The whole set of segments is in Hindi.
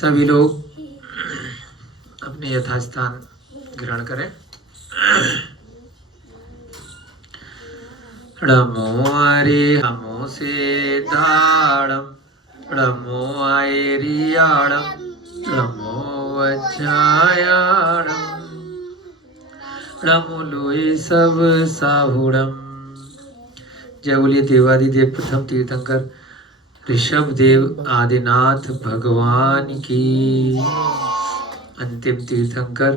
सभी लोग अपने यथास्थान ग्रहण करें। नमो हरे नमो सिद्धाणम नमो आयरियाणम नमो वज्रायाणम नमो लोई सब साहुणम। जय बोलिए देवादिदेव प्रथम तीर्थंकर ऋषभ देव आदिनाथ भगवान की। अंतिम तीर्थंकर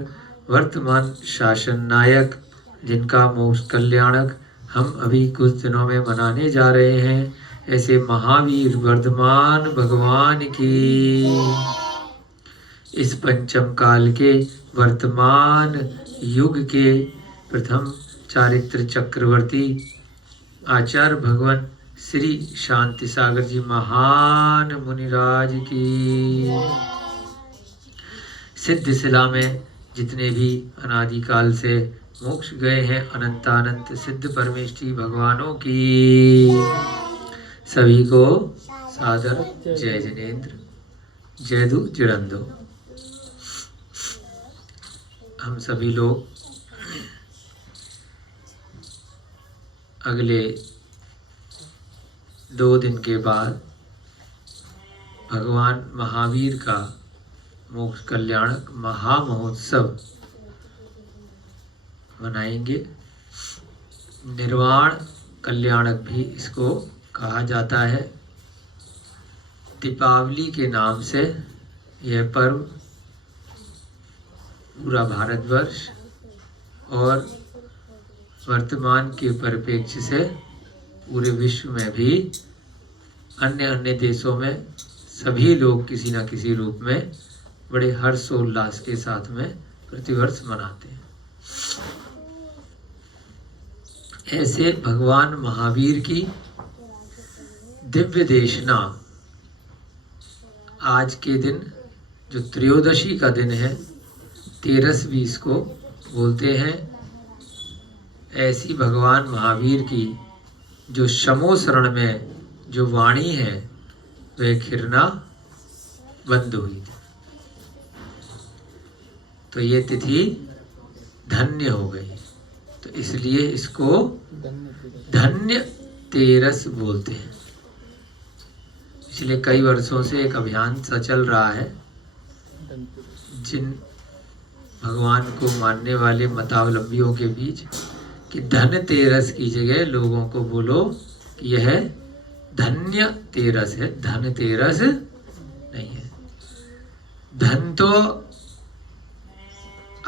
वर्तमान शासन नायक जिनका मोक्ष कल्याणक हम अभी कुछ दिनों में मनाने जा रहे हैं, ऐसे महावीर वर्धमान भगवान की। इस पंचम काल के वर्तमान युग के प्रथम चारित्र चक्रवर्ती आचार्य भगवान श्री शांति सागर जी महान मुनिराज की। सिद्ध शिला में जितने भी अनादिकाल से मोक्ष गए हैं अनंतानंत सिद्ध परमेष्ठी भगवानों की, सभी को सादर जय जिनेन्द्र, जय दु जिरंदो। हम सभी लोग अगले 2 दिन के बाद भगवान महावीर का मोक्ष कल्याणक महामहोत्सव मनाएंगे। निर्वाण कल्याणक भी इसको कहा जाता है। दीपावली के नाम से यह पर्व पूरा भारतवर्ष और वर्तमान के परिप्रेक्ष्य से पूरे विश्व में भी अन्य अन्य देशों में सभी लोग किसी न किसी रूप में बड़े हर्षोल्लास के साथ में प्रतिवर्ष मनाते हैं। ऐसे भगवान महावीर की दिव्य देशना आज के दिन जो त्रयोदशी का दिन है, 13 को बोलते हैं, ऐसी भगवान महावीर की जो शमोशरण में जो वाणी है वह खिरना बंद हुई थी, तो ये तिथि धन्य हो गई। तो इसलिए इसको धन्य तेरस बोलते हैं। पिछले कई वर्षों से एक अभियान सा चल रहा है, जिन भगवान को मानने वाले मतावलंबियों के बीच कि धन तेरस की जगह लोगों को बोलो कि यह धन्य तेरस है, धन तेरस नहीं है। धन तो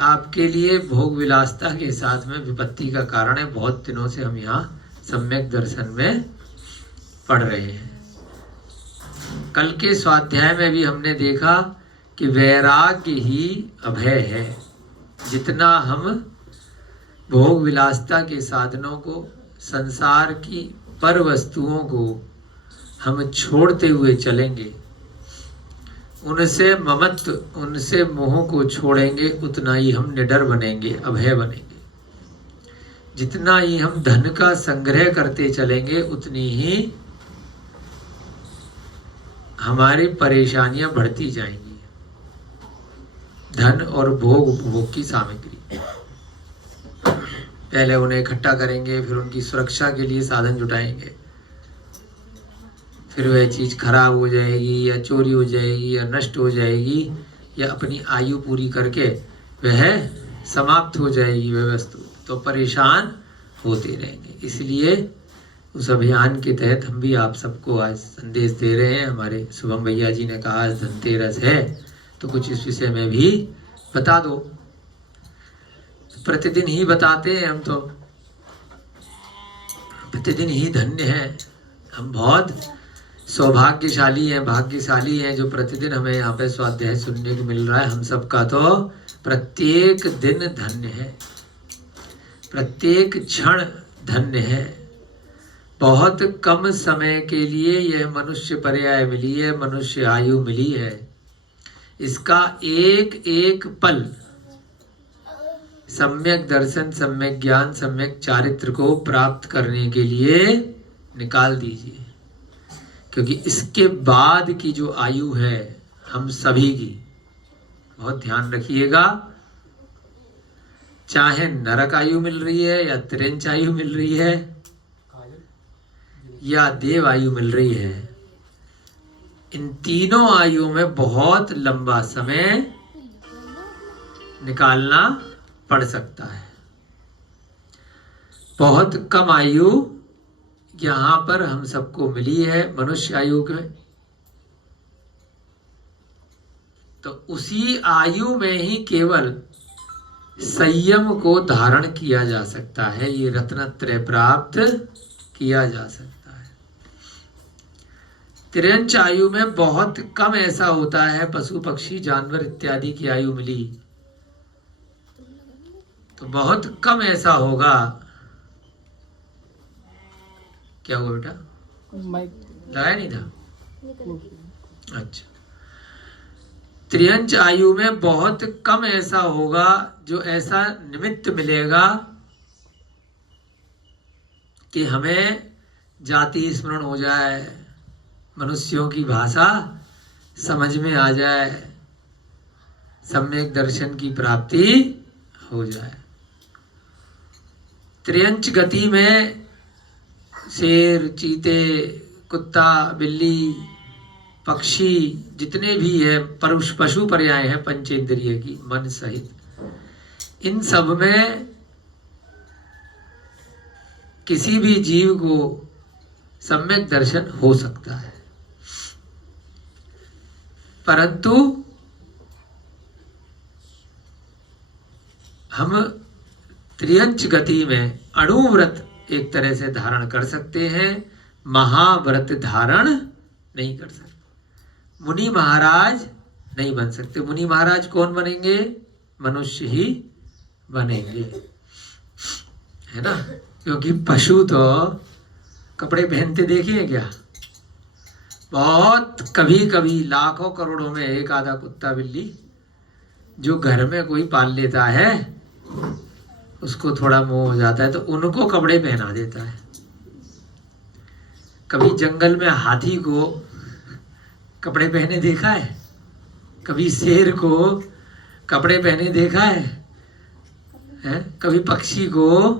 आपके लिए भोग विलासता के साथ में विपत्ति का कारण है। बहुत दिनों से हम यहाँ सम्यक दर्शन में पढ़ रहे हैं। कल के स्वाध्याय में भी हमने देखा कि वैराग्य ही अभय है। जितना हम भोग विलासता के साधनों को, संसार की पर वस्तुओं को हम छोड़ते हुए चलेंगे, उनसे ममत्व, उनसे मोह को छोड़ेंगे, उतना ही हम निडर बनेंगे, अभय बनेंगे। जितना ही हम धन का संग्रह करते चलेंगे, उतनी ही हमारी परेशानियां बढ़ती जाएंगी। धन और भोग, उपभोग की सामग्री, पहले उन्हें इकट्ठा करेंगे, फिर उनकी सुरक्षा के लिए साधन जुटाएंगे, फिर वह चीज़ खराब हो जाएगी या चोरी हो जाएगी या नष्ट हो जाएगी या अपनी आयु पूरी करके वह समाप्त हो जाएगी वह वस्तु, तो परेशान होते रहेंगे। इसलिए उस अभियान के तहत हम भी आप सबको आज संदेश दे रहे हैं। हमारे शुभम भैया जी ने कहा धनतेरस है तो कुछ इस विषय में भी बता दो। प्रतिदिन ही बताते हैं हम, तो प्रतिदिन ही धन्य है। हम बहुत सौभाग्यशाली हैं, भाग्यशाली हैं जो प्रतिदिन हमें यहाँ पे स्वाध्याय सुनने को मिल रहा है। हम सबका तो प्रत्येक दिन धन्य है, प्रत्येक क्षण धन्य है। बहुत कम समय के लिए यह मनुष्य पर्याय मिली है, मनुष्य आयु मिली है। इसका एक एक पल सम्यक दर्शन, सम्यक ज्ञान, सम्यक चारित्र को प्राप्त करने के लिए निकाल दीजिए, क्योंकि इसके बाद की जो आयु है हम सभी की, बहुत ध्यान रखिएगा, चाहे नरक आयु मिल रही है या त्रिंच आयु मिल रही है या देव आयु मिल रही है, इन तीनों आयु में बहुत लंबा समय निकालना पड़ सकता है। बहुत कम आयु यहां पर हम सबको मिली है मनुष्य आयु के, तो उसी आयु में ही केवल संयम को धारण किया जा सकता है, ये रत्नत्रय प्राप्त किया जा सकता है। तिरंच आयु में बहुत कम ऐसा होता है, पशु पक्षी जानवर इत्यादि की आयु मिली तो बहुत कम ऐसा होगा। क्या हुआ बेटा? लगाया नहीं था? अच्छा, त्रियंच आयु में बहुत कम ऐसा होगा जो ऐसा निमित्त मिलेगा कि हमें जाति स्मरण हो जाए, मनुष्यों की भाषा समझ में आ जाए, सम्यक दर्शन की प्राप्ति हो जाए। त्रियंच गति में शेर, चीते, कुत्ता, बिल्ली, पक्षी जितने भी है पशु पर्याय है पंचेंद्रिय की मन सहित, इन सब में किसी भी जीव को सम्यक दर्शन हो सकता है, परंतु हम त्रियंच गति में अणुव्रत एक तरह से धारण कर सकते हैं, महाव्रत धारण नहीं कर सकते। मुनि महाराज नहीं बन सकते। मुनि महाराज कौन बनेंगे? मनुष्य ही बनेंगे, है ना, क्योंकि पशु तो कपड़े पहनते देखे हैं क्या? बहुत कभी कभी लाखों करोड़ों में एक आधा कुत्ता बिल्ली जो घर में कोई पाल लेता है, उसको थोड़ा मोह हो जाता है तो उनको कपड़े पहना देता है। कभी जंगल में हाथी को कपड़े पहने देखा है? कभी शेर को कपड़े पहने देखा है? कभी पक्षी को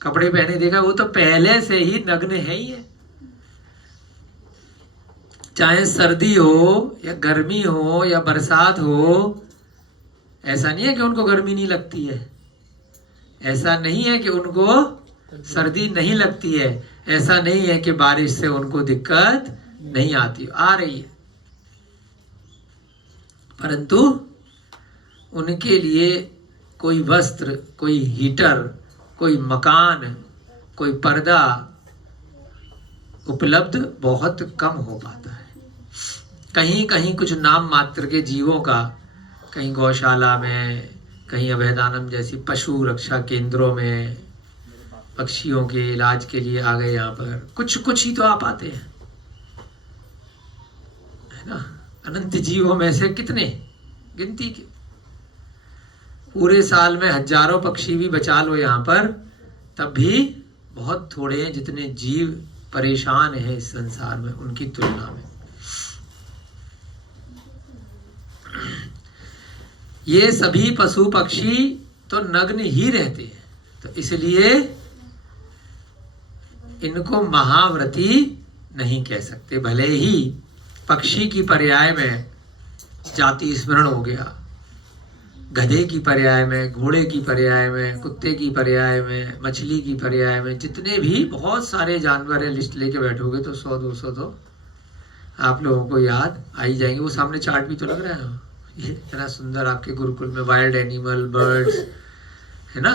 कपड़े पहने देखा? वो तो पहले से ही नग्न है ही है। चाहे सर्दी हो या गर्मी हो या बरसात हो, ऐसा नहीं है कि उनको गर्मी नहीं लगती है, ऐसा नहीं है कि उनको सर्दी नहीं लगती है, ऐसा नहीं है कि बारिश से उनको दिक्कत नहीं आती, आ रही है, परंतु उनके लिए कोई वस्त्र, कोई हीटर, कोई मकान, कोई पर्दा उपलब्ध बहुत कम हो पाता है। कहीं कहीं कुछ नाम मात्र के जीवों का, कहीं गौशाला में, कहीं अभयदानम जैसी पशु रक्षा केंद्रों में पक्षियों के इलाज के लिए आ गए, यहाँ पर कुछ ही तो आ पाते हैं, है ना। अनंत जीवों में से कितने गिनती के, पूरे साल में हजारों पक्षी भी बचा लो यहाँ पर, तब भी बहुत थोड़े हैं जितने जीव परेशान हैं इस संसार में उनकी तुलना में। ये सभी पशु पक्षी तो नग्न ही रहते हैं, तो इसलिए इनको महाव्रती नहीं कह सकते। भले ही पक्षी की पर्याय में जाति स्मरण हो गया, गधे की पर्याय में, घोड़े की पर्याय में, कुत्ते की पर्याय में, मछली की पर्याय में, जितने भी बहुत सारे जानवर हैं, लिस्ट लेके बैठोगे तो 100-200 तो आप लोगों को याद आ ही जाएंगे। वो सामने चार्ट भी तो लग रहा है, ये इतना सुंदर आपके गुरुकुल में वाइल्ड एनिमल, बर्ड्स, है ना।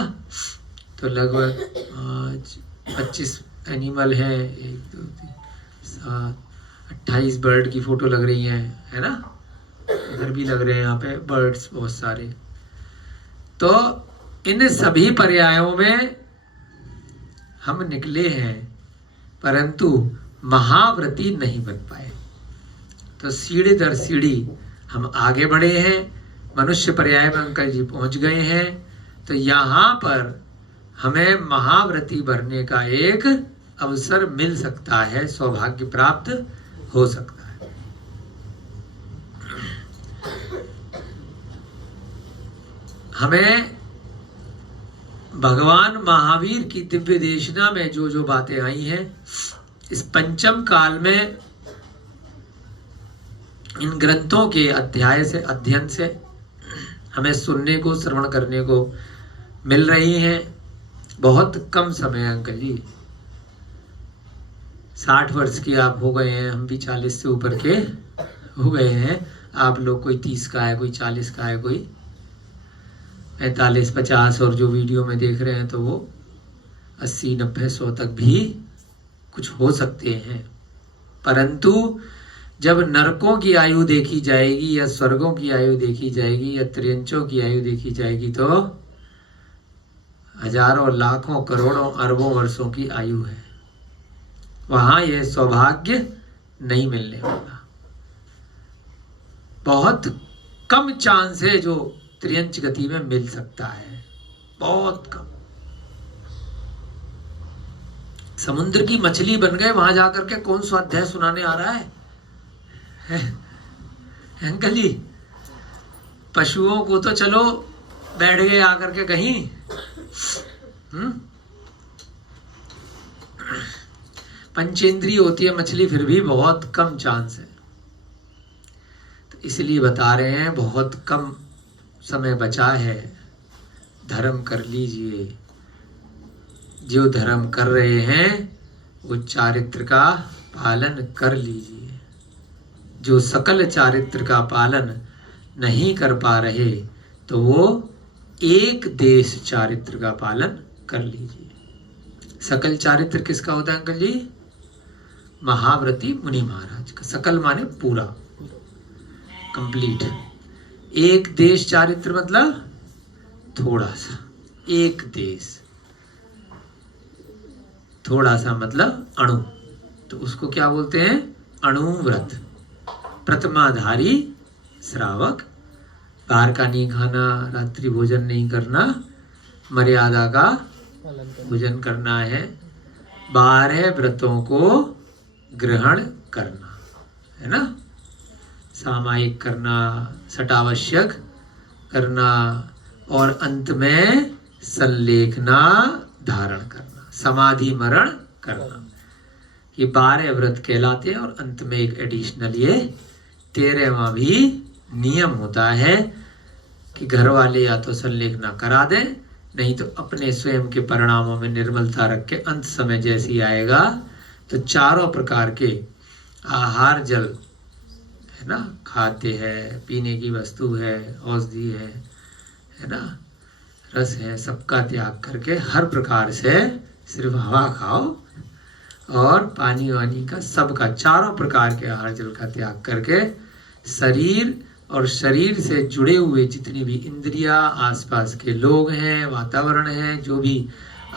तो लगभग 25 एनिमल हैं, 1 2 3 7 28 बर्ड की फोटो लग रही है ना। इधर भी लग रहे हैं यहाँ पे बर्ड्स बहुत सारे। तो इन सभी पर्यायों में हम निकले हैं, परंतु महाव्रती नहीं बन पाए। तो सीढ़ी दर सीढ़ी हम आगे बढ़े हैं, मनुष्य पर्याय में अंकल जी पहुंच गए हैं। तो यहाँ पर हमें महाव्रती बनने का एक अवसर मिल सकता है, सौभाग्य प्राप्त हो सकता है। हमें भगवान महावीर की दिव्य देशना में जो जो बातें आई हैं, इस पंचम काल में इन ग्रंथों के अध्याय से, अध्ययन से हमें सुनने को, श्रवण करने को मिल रही हैं। बहुत कम समय अंकल जी, 60 वर्ष के आप हो गए हैं, हम भी 40 से ऊपर के हो गए हैं। आप लोग कोई 30 का है, कोई 40 का है, कोई 45, 50, और जो वीडियो में देख रहे हैं तो वो 80, 90, 100 तक भी कुछ हो सकते हैं। परंतु जब नरकों की आयु देखी जाएगी या स्वर्गों की आयु देखी जाएगी या त्रियंचों की आयु देखी जाएगी तो हजारों, लाखों, करोड़ों, अरबों वर्षों की आयु है। वहां यह सौभाग्य नहीं मिलने वाला। बहुत कम चांस है जो त्रियंच गति में मिल सकता है, बहुत कम। समुद्र की मछली बन गए, वहां जाकर के कौन स्वाध्याय सुनाने आ रहा है अंकल जी? पशुओं को तो चलो बैठ गए आकर के कहीं, पंचेंद्रिय होती है मछली, फिर भी बहुत कम चांस है। तो इसलिए बता रहे हैं बहुत कम समय बचा है, धर्म कर लीजिए। जो धर्म कर रहे हैं वो चारित्र का पालन कर लीजिए। जो सकल चारित्र का पालन नहीं कर पा रहे तो वो एक देश चारित्र का पालन कर लीजिए। सकल चारित्र किसका होता है अंकल जी? महाव्रती मुनि महाराज का। सकल माने पूरा, कंप्लीट। एक देश चारित्र मतलब थोड़ा सा, एक देश, थोड़ा सा मतलब अणु, तो उसको क्या बोलते हैं? अणुव्रत। प्रथमाधारी श्रावक, बाहर का नहीं खाना, रात्रि भोजन नहीं करना, मर्यादा का भोजन करना है, 12 व्रतों को ग्रहण करना है ना, सामायिक करना, सटावश्यक करना, और अंत में संलेखना, धारण करना, समाधि मरण करना। ये 12 व्रत कहलाते हैं। और अंत में एक एडिशनल ये 13वां भी नियम होता है कि घर वाले या तो संलेखना करा दें, नहीं तो अपने स्वयं के परिणामों में निर्मलता रख के अंत समय जैसी आएगा तो चारों प्रकार के आहार, जल है ना, खाद्य है, पीने की वस्तु है, औषधि है ना, रस है, सबका त्याग करके हर प्रकार से सिर्फ हवा खाओ, और पानी वानी का, सबका, चारों प्रकार के आहार जल का त्याग करके शरीर और शरीर से जुड़े हुए जितनी भी इंद्रियां, आसपास के लोग हैं, वातावरण है, जो भी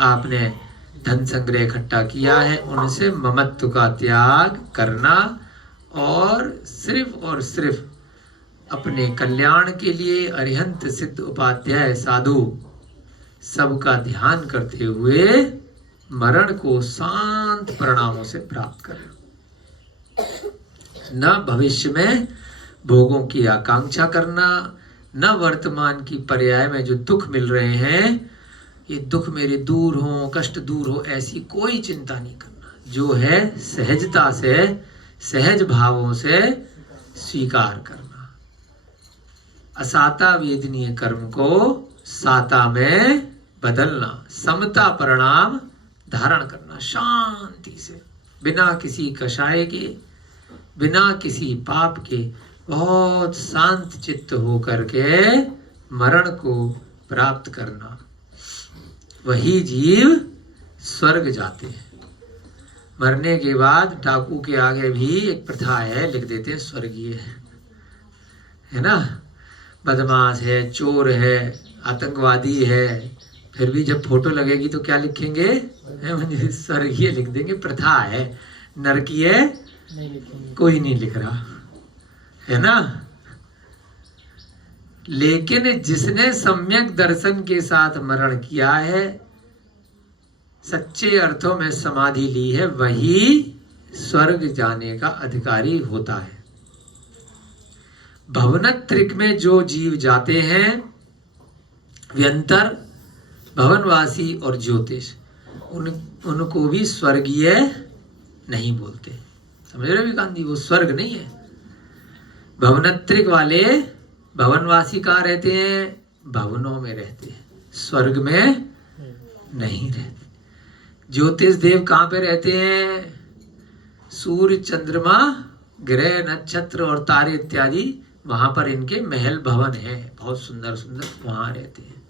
आपने धन संग्रह इकट्ठा किया है, उनसे ममत्व का त्याग करना, और सिर्फ अपने कल्याण के लिए अरिहंत सिद्ध उपाध्याय साधु सबका ध्यान करते हुए मरण को शांत परिणामों से प्राप्त करना। न भविष्य में भोगों की आकांक्षा करना, न वर्तमान की पर्याय में जो दुख मिल रहे हैं, ये दुख मेरे दूर हो, कष्ट दूर हो, ऐसी कोई चिंता नहीं करना। जो है सहजता से, सहज भावों से स्वीकार करना। असाता वेदनीय कर्म को साता में बदलना, समता परिणाम धारण करना, शांति से, बिना किसी कषाय के, बिना किसी पाप के, बहुत शांत चित्त होकर के मरण को प्राप्त करना। वही जीव स्वर्ग जाते हैं। मरने के बाद डाकू के आगे भी एक प्रथा है, लिख देते हैं स्वर्गीय, है ना। बदमाश है, चोर है, आतंकवादी है, फिर भी जब फोटो लगेगी तो क्या लिखेंगे? स्वर्गीय लिख देंगे। प्रथा है। नरकीय कोई नहीं लिख रहा, है ना। लेकिन जिसने सम्यक दर्शन के साथ मरण किया है, सच्चे अर्थों में समाधि ली है, वही स्वर्ग जाने का अधिकारी होता है। भवनत्रिक में जो जीव जाते हैं व्यंतर, भवनवासी और ज्योतिष, उनको भी स्वर्गीय नहीं बोलते। समझ रहे विकांत जी, वो स्वर्ग नहीं है। भवनत्रिक वाले भवनवासी कहाँ रहते हैं? भवनों में रहते हैं, स्वर्ग में नहीं रहते। ज्योतिष देव कहाँ पे रहते हैं? सूर्य, चंद्रमा, ग्रह, नक्षत्र और तारे इत्यादि, वहां पर इनके महल भवन है, बहुत सुंदर सुंदर, वहां रहते हैं।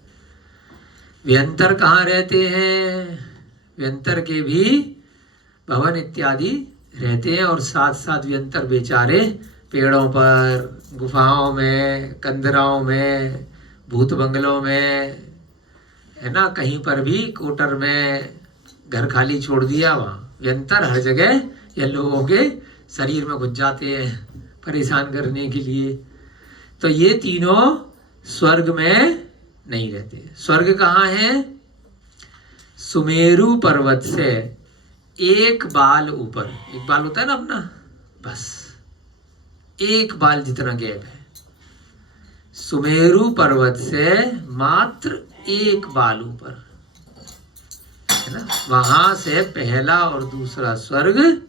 व्यंतर कहाँ रहते हैं? व्यंतर के भी भवन इत्यादि रहते हैं, और साथ साथ व्यंतर बेचारे पेड़ों पर, गुफाओं में, कंदराओं में, भूत बंगलों में, है ना, कहीं पर भी कोटर में घर खाली छोड़ दिया, वहाँ व्यंतर हर जगह या लोगों के शरीर में घुस जाते हैं परेशान करने के लिए। तो ये तीनों स्वर्ग में नहीं रहते। स्वर्ग कहाँ है? सुमेरु पर्वत से एक बाल ऊपर, एक बाल होता है ना अपना, बस एक बाल जितना गैप है। सुमेरु पर्वत से मात्र एक बाल ऊपर, है ना, वहां से पहला और दूसरा स्वर्ग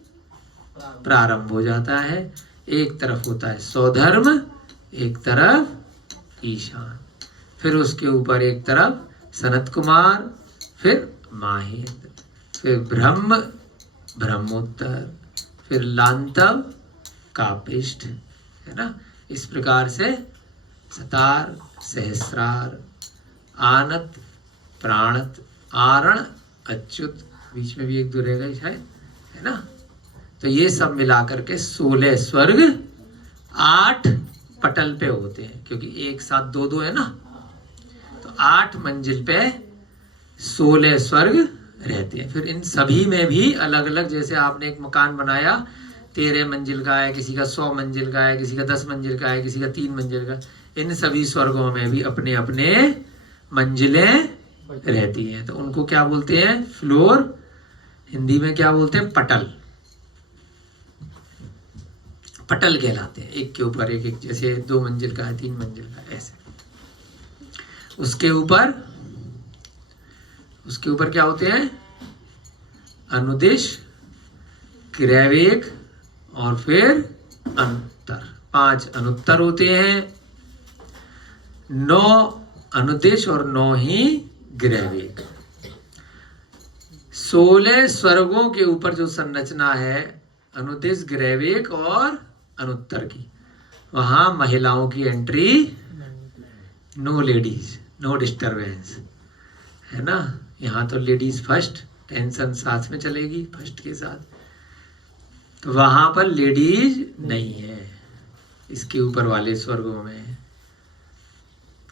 प्रारंभ हो जाता है। एक तरफ होता है सौधर्म, एक तरफ ईशान, फिर उसके ऊपर एक तरफ सनत कुमार, फिर माहेंद्र, फिर ब्रह्म, ब्रह्मोत्तर, फिर लांतव, कापिष्ठ, है ना। इस प्रकार से सतार, सहस्रार, आनत, प्राणत, आरण, अच्युत, बीच में भी एक दो रहेगा शायद, है ना। तो ये सब मिलाकर के 16 स्वर्ग 8 पटल पे होते हैं, क्योंकि एक साथ दो दो है ना, तो 8 मंजिल पे 16 स्वर्ग रहते हैं। फिर इन सभी में भी अलग अलग, जैसे आपने एक मकान बनाया 13 मंजिल का है, किसी का 100 मंजिल का है, किसी का 10 मंजिल का है, किसी का 3 मंजिल का, इन सभी स्वर्गों में भी अपने अपने मंजिलें रहती हैं। तो उनको क्या बोलते हैं? फ्लोर, हिंदी में क्या बोलते हैं? पटल, पटल कहलाते हैं। एक के ऊपर एक एक, जैसे 2 मंजिल का है, 3 मंजिल का, ऐसे। उसके ऊपर क्या होते हैं? अनुदिश, क्रैवेक और फिर अनुत्तर, 5 अनुत्तर होते हैं, 9 अनुदिश और 9 ही ग्रैवेक। 16 स्वर्गों के ऊपर जो संरचना है अनुदिश, ग्रैवेक और अनुत्तर की, वहां महिलाओं की entry, no ladies, no disturbance, है ना। यहाँ तो लेडीज फर्स्ट, टेंशन साथ में चलेगी फर्स्ट के साथ, तो वहां पर लेडीज नहीं है। इसके ऊपर वाले स्वर्गों में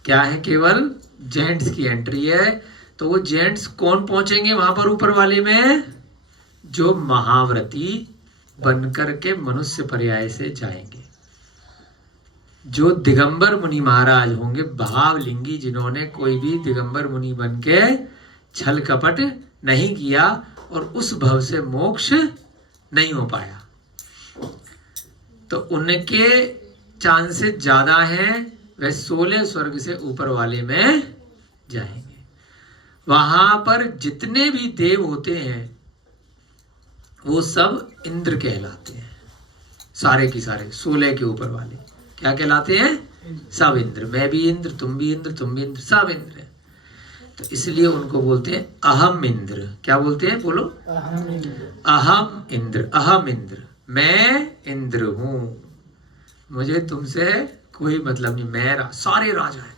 क्या है? केवल जेंट्स की एंट्री है। तो वो जेंट्स कौन पहुंचेंगे वहां पर ऊपर वाले में? जो महाव्रती बनकर के मनुष्य पर्याय से जाएंगे, जो दिगंबर मुनि महाराज होंगे, भावलिंगी, जिन्होंने कोई भी दिगंबर मुनि बन के छल कपट नहीं किया और उस भव से मोक्ष नहीं हो पाया, तो उनके चांसेस ज्यादा हैं, वह 16 स्वर्ग से ऊपर वाले में जाएंगे। वहां पर जितने भी देव होते हैं वो सब इंद्र कहलाते हैं, सारे के सारे 16 के ऊपर वाले क्या कहलाते हैं? सब इंद्र। मैं भी इंद्र, तुम भी इंद्र, तुम भी इंद्र, सब इंद्र है। तो इसलिए उनको बोलते हैं अहम इंद्र। क्या बोलते हैं? बोलो, अहम इंद्र। अहम इंद्र, मैं इंद्र हूं, मुझे तुमसे कोई मतलब नहीं, मैं सारे राजा हैं,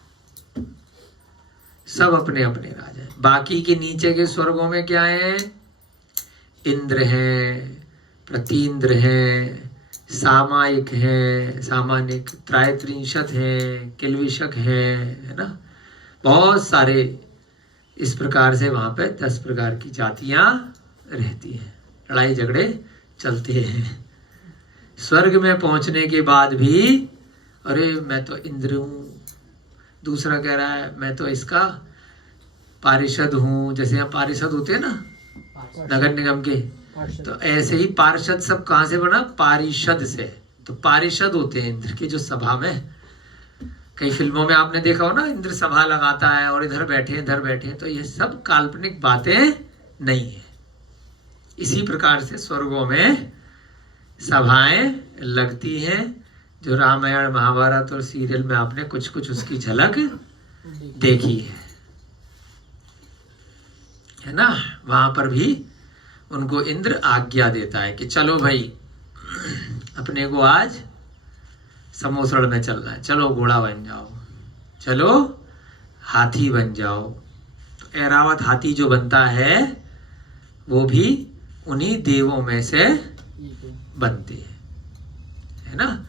सब अपने अपने राजा हैं। बाकी के नीचे के स्वर्गों में क्या है? इंद्र हैं, प्रतीन्द्र हैं, सामायिक हैं, सामानिक, त्रायत्रिंशत हैं, किल्विषक हैं, है ना, बहुत सारे। इस प्रकार से वहां पे 10 प्रकार की जातियां रहती हैं, लड़ाई झगड़े चलते हैं। स्वर्ग में पहुंचने के बाद भी अरे मैं तो इंद्र हूं, दूसरा कह रहा है मैं तो इसका पारिषद हूं, जैसे यहाँ पारिषद होते हैं ना नगर निगम के, तो ऐसे ही पार्षद सब कहां से बना? पारिषद से। तो पारिषद होते हैं इंद्र के जो सभा में कई फिल्मों में आपने देखा हो ना, इंद्र सभा लगाता है और इधर बैठे, तो ये सब काल्पनिक बातें नहीं है। इसी प्रकार से स्वर्गों में सभाएं लगती हैं, जो रामायण महाभारत और सीरियल में आपने कुछ कुछ उसकी झलक देखी है ना। वहां पर भी उनको इंद्र आज्ञा देता है कि चलो भाई, अपने को आज समोसड़ में चलना है, चलो घोड़ा बन जाओ, चलो हाथी बन जाओ। तो ऐरावत हाथी जो बनता है वो भी उन्हीं देवों में से बनते हैं, है ना।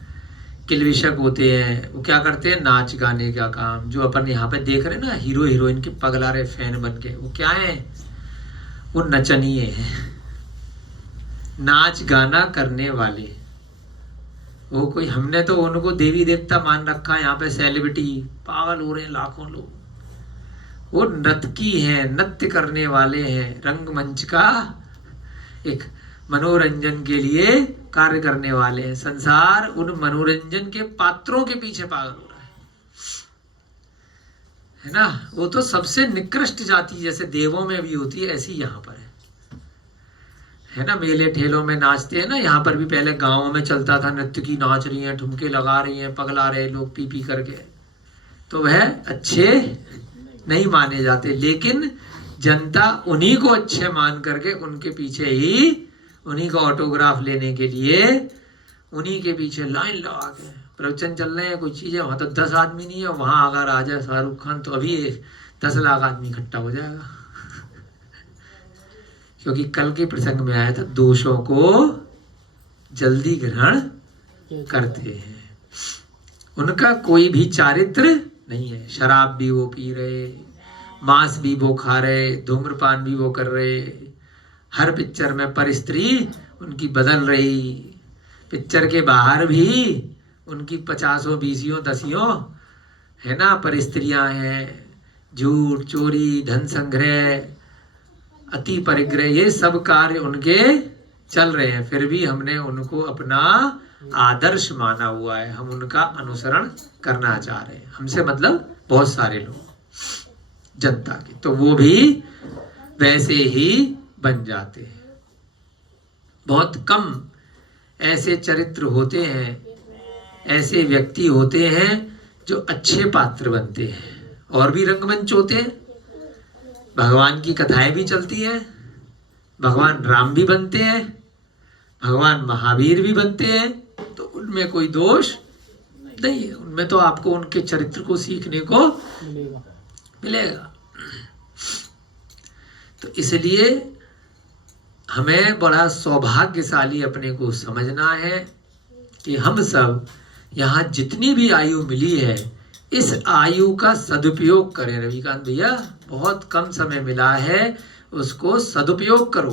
किलविषक होते हैं, वो क्या करते हैं, नाच गाने का काम। जो अपन यहाँ पे देख रहे हैं ना, हीरो हीरोइन के पगला रहे फैन बन के, वो क्या है, वो नचनिए हैं, नाच गाना करने वाले। वो कोई, हमने तो उनको देवी देवता मान रखा है, यहाँ पे सेलिब्रिटी पागल हो रहे हैं लाखों लोग। वो नर्तकी हैं, नृत्य करने वाले हैं, रंगमंच का एक मनोरंजन के लिए कार्य करने वाले हैं। संसार उन मनोरंजन के पात्रों के पीछे पागल हो रहा है ना। वो तो सबसे निकृष्ट जाति जैसे देवों में भी होती है, ऐसी यहाँ पर है ना। मेले ठेलों में नाचते हैं ना, यहाँ पर भी पहले गांवों में चलता था, नृत्य की नाच रही हैं, ठुमके लगा रही हैं, पगला रहे लोग पी पी करके, तो वह अच्छे नहीं माने जाते। लेकिन जनता उन्हीं को अच्छे मान करके उनके पीछे ही, उन्हीं का ऑटोग्राफ लेने के लिए उन्हीं के पीछे लाइन लगा के प्रवचन चल रहे हैं, कोई चीज है, वहां तो 10 आदमी नहीं है, वहां अगर आ जाए शाहरुख खान तो अभी 10 लाख आदमी इकट्ठा हो जाएगा। क्योंकि कल के प्रसंग में आया था, दोषों को जल्दी ग्रहण करते हैं, उनका कोई भी चारित्र नहीं है। शराब भी वो पी रहे, मांस भी वो खा रहे, धूम्रपान भी वो कर रहे, हर पिक्चर में पर स्त्री उनकी बदल रही, पिक्चर के बाहर भी उनकी 50 20 10 है ना पर स्त्रियां हैं। झूठ, चोरी, धन संग्रह, अति परिग्रह, ये सब कार्य उनके चल रहे हैं। फिर भी हमने उनको अपना आदर्श माना हुआ है, हम उनका अनुसरण करना चाह रहे हैं। हमसे मतलब बहुत सारे लोग, जनता के, तो वो भी वैसे ही बन जाते हैं। बहुत कम ऐसे चरित्र होते हैं, ऐसे व्यक्ति होते हैं जो अच्छे पात्र बनते हैं। और भी रंगमंच होते हैं, भगवान की कथाएं भी चलती है, भगवान राम भी बनते हैं, भगवान महावीर भी बनते हैं, तो उनमें कोई दोष नहीं है। उनमें तो आपको उनके चरित्र को सीखने को मिलेगा। तो इसलिए हमें बड़ा सौभाग्यशाली अपने को समझना है कि हम सब यहाँ जितनी भी आयु मिली है, इस आयु का सदुपयोग करें। रविकांत भैया, बहुत कम समय मिला है, उसको सदुपयोग करो।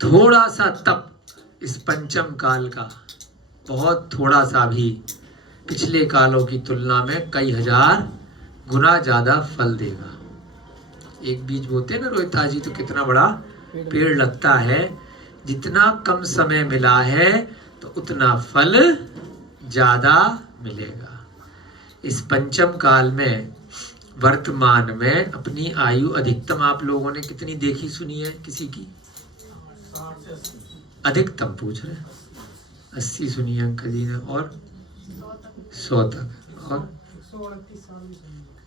थोड़ा सा तप इस पंचम काल का, बहुत थोड़ा सा भी, पिछले कालों की तुलना में कई हजार गुना ज्यादा फल देगा। एक बीज बोते हैं ना रोहिता जी, तो कितना बड़ा पेड़ लगता है। जितना कम समय मिला है तो उतना फल ज्यादा मिलेगा। इस पंचम काल में, वर्तमान में अपनी आयु अधिकतम आप लोगों ने कितनी देखी सुनी है? किसी की अधिकतम पूछ रहे हैं? 80 सुनी है अंकल जी ने, और 100 तक, और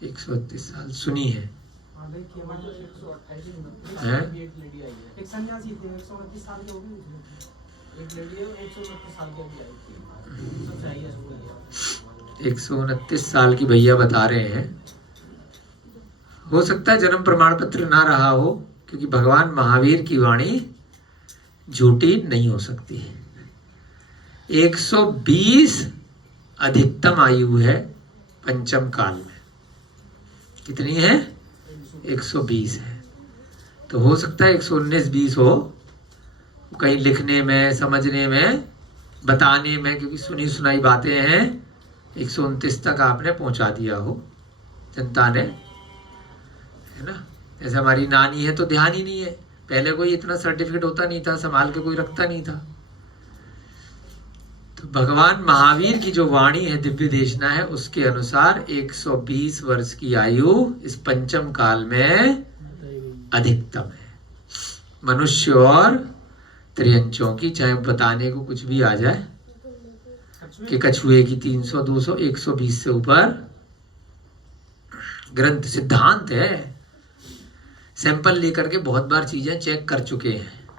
138 साल सुनी है। हैं? 129 साल की भैया बता रहे हैं। हो सकता है जन्म प्रमाण पत्र ना रहा हो, क्योंकि भगवान महावीर की वाणी झूठी नहीं हो सकती। 120 अधिकतम आयु है पंचम काल में। कितनी है? 120 है। तो हो सकता है 119-20 हो, कहीं लिखने में, समझने में, बताने में, क्योंकि सुनी सुनाई बातें हैं। 129 तक आपने पहुंचा दिया हो जनता ने, है ना। जैसे हमारी नानी है तो ध्यान ही नहीं है, पहले कोई इतना सर्टिफिकेट होता नहीं था, संभाल के कोई रखता नहीं था। तो भगवान महावीर की जो वाणी है, दिव्य देशना है, उसके अनुसार 120 वर्ष की आयु इस पंचम काल में अधिकतम है। मनुष्य और त्रियंचों की, चाहे बताने को कुछ भी आ जाए कि कछुए की 300, 200, 120 से ऊपर ग्रंथ सिद्धांत है। सैंपल लेकर के बहुत बार चीजें चेक कर चुके हैं।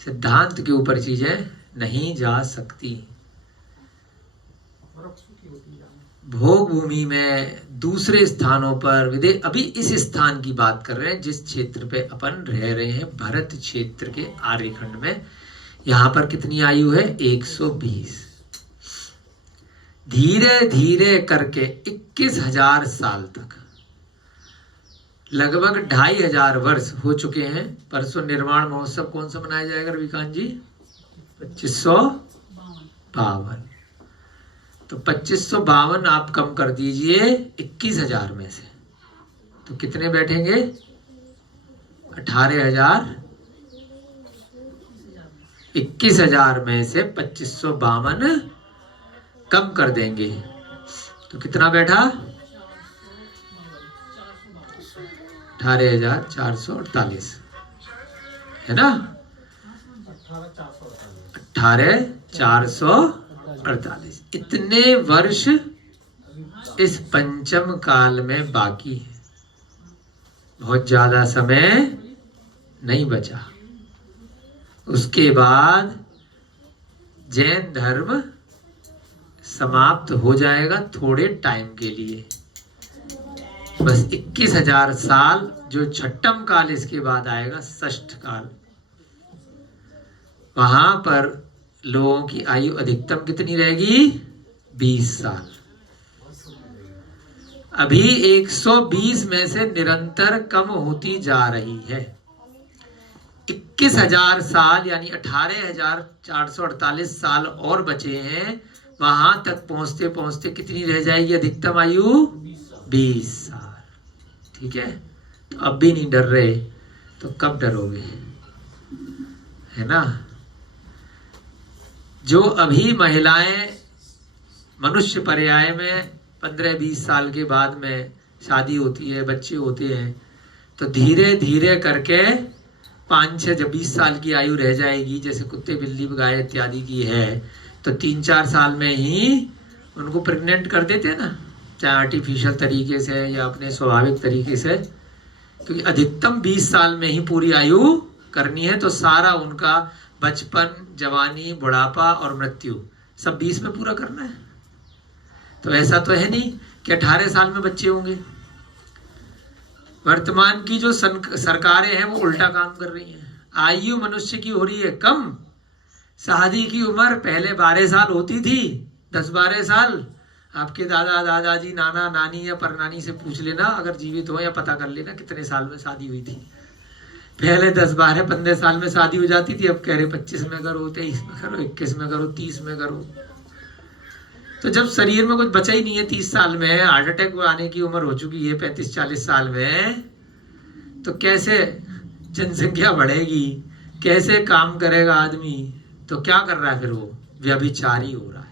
सिद्धांत के ऊपर चीजें नहीं जा सकती। भोग भूमि में दूसरे स्थानों पर अभी इस स्थान की बात कर रहे हैं जिस क्षेत्र पे अपन रह रहे हैं, भरत क्षेत्र के आर्यखंड में। यहां पर कितनी आयु है? 120। धीरे धीरे करके 21,000 साल तक, लगभग 2,500 वर्ष हो चुके हैं। परसों निर्माण महोत्सव कौन सा मनाया जाएगा रविकांत जी? 2552। तो 2552 आप कम कर दीजिए 21,000 में से, तो कितने बैठेंगे? 18,000। 21,000 में से 2552 कम कर देंगे तो कितना बैठा? 18,448 है ना? 18,448। इतने वर्ष इस पंचम काल में बाकी है। बहुत ज्यादा समय नहीं बचा। उसके बाद जैन धर्म समाप्त हो जाएगा थोड़े टाइम के लिए। बस 21,000 साल जो छठम काल, इसके बाद आएगा षष्ठ काल। वहां पर लोगों की आयु अधिकतम कितनी रहेगी? 20 साल। अभी 120 में से निरंतर कम होती जा रही है। 21,000 साल यानी 18,448 साल और बचे हैं। वहां तक पहुंचते पहुंचते कितनी रह जाएगी अधिकतम आयु? 20 साल। ठीक है, तो अब भी नहीं डर रहे तो कब डरोगे? है ना? जो अभी महिलाएं मनुष्य पर्याय में 15-20 साल के बाद में शादी होती है, बच्चे होते हैं, तो धीरे धीरे करके 5-6 जब 20 साल की आयु रह जाएगी, जैसे कुत्ते बिल्ली गाय इत्यादि की है, तो 3-4 साल में ही उनको प्रेग्नेंट कर देते हैं ना, चाहे आर्टिफिशियल तरीके से या अपने स्वाभाविक तरीके से। क्योंकि अधिकतम 20 साल में ही पूरी आयु करनी है, तो सारा उनका बचपन, जवानी, बुढ़ापा और मृत्यु सब 20 में पूरा करना है। तो ऐसा तो है नहीं कि 18 साल में बच्चे होंगे। वर्तमान की जो सरकारें हैं वो उल्टा काम कर रही हैं। आयु मनुष्य की हो रही है कम। शादी की उम्र पहले 12 साल होती थी, 10-12 साल। आपके दादा दादाजी, नाना नानी या परनानी से पूछ लेना, अगर जीवित हो, या पता कर लेना कितने साल में शादी हुई थी। पहले 10-12-15 साल में शादी हो जाती थी। अब कह रहे 25 में करो, 23 में करो, 21 में करो, 30 में करो। तो जब शरीर में कुछ बचा ही नहीं है, 30 साल में हार्ट अटैक आने की उम्र हो चुकी है 35-40 साल में, तो कैसे जनसंख्या बढ़ेगी? कैसे काम करेगा आदमी? तो क्या कर रहा है फिर? वो व्यभिचारी हो रहा है।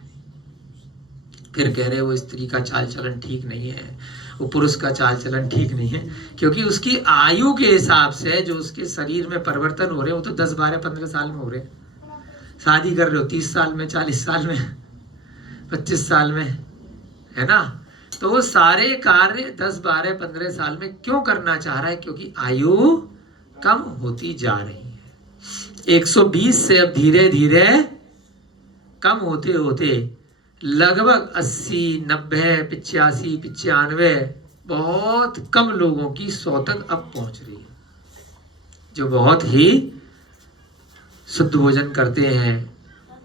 फिर कह रहे वो स्त्री का चाल चलन ठीक नहीं है, वो पुरुष का चाल चलन ठीक नहीं है, क्योंकि उसकी आयु के हिसाब से जो उसके शरीर में परिवर्तन हो रहे हैं वो तो 10-12-15 साल में हो रहे हैं। शादी कर रहे हो 30 साल में, 40 साल में, 25 साल में, है ना? तो वो सारे कार्य 10-12-15 साल में क्यों करना चाह रहा है? क्योंकि आयु कम होती जा रही है। 120 से अब धीरे धीरे कम होते होते लगभग 80, 90, 85, 95 बहुत कम लोगों की 100 तक अब पहुंच रही है, जो बहुत ही शुद्ध भोजन करते हैं,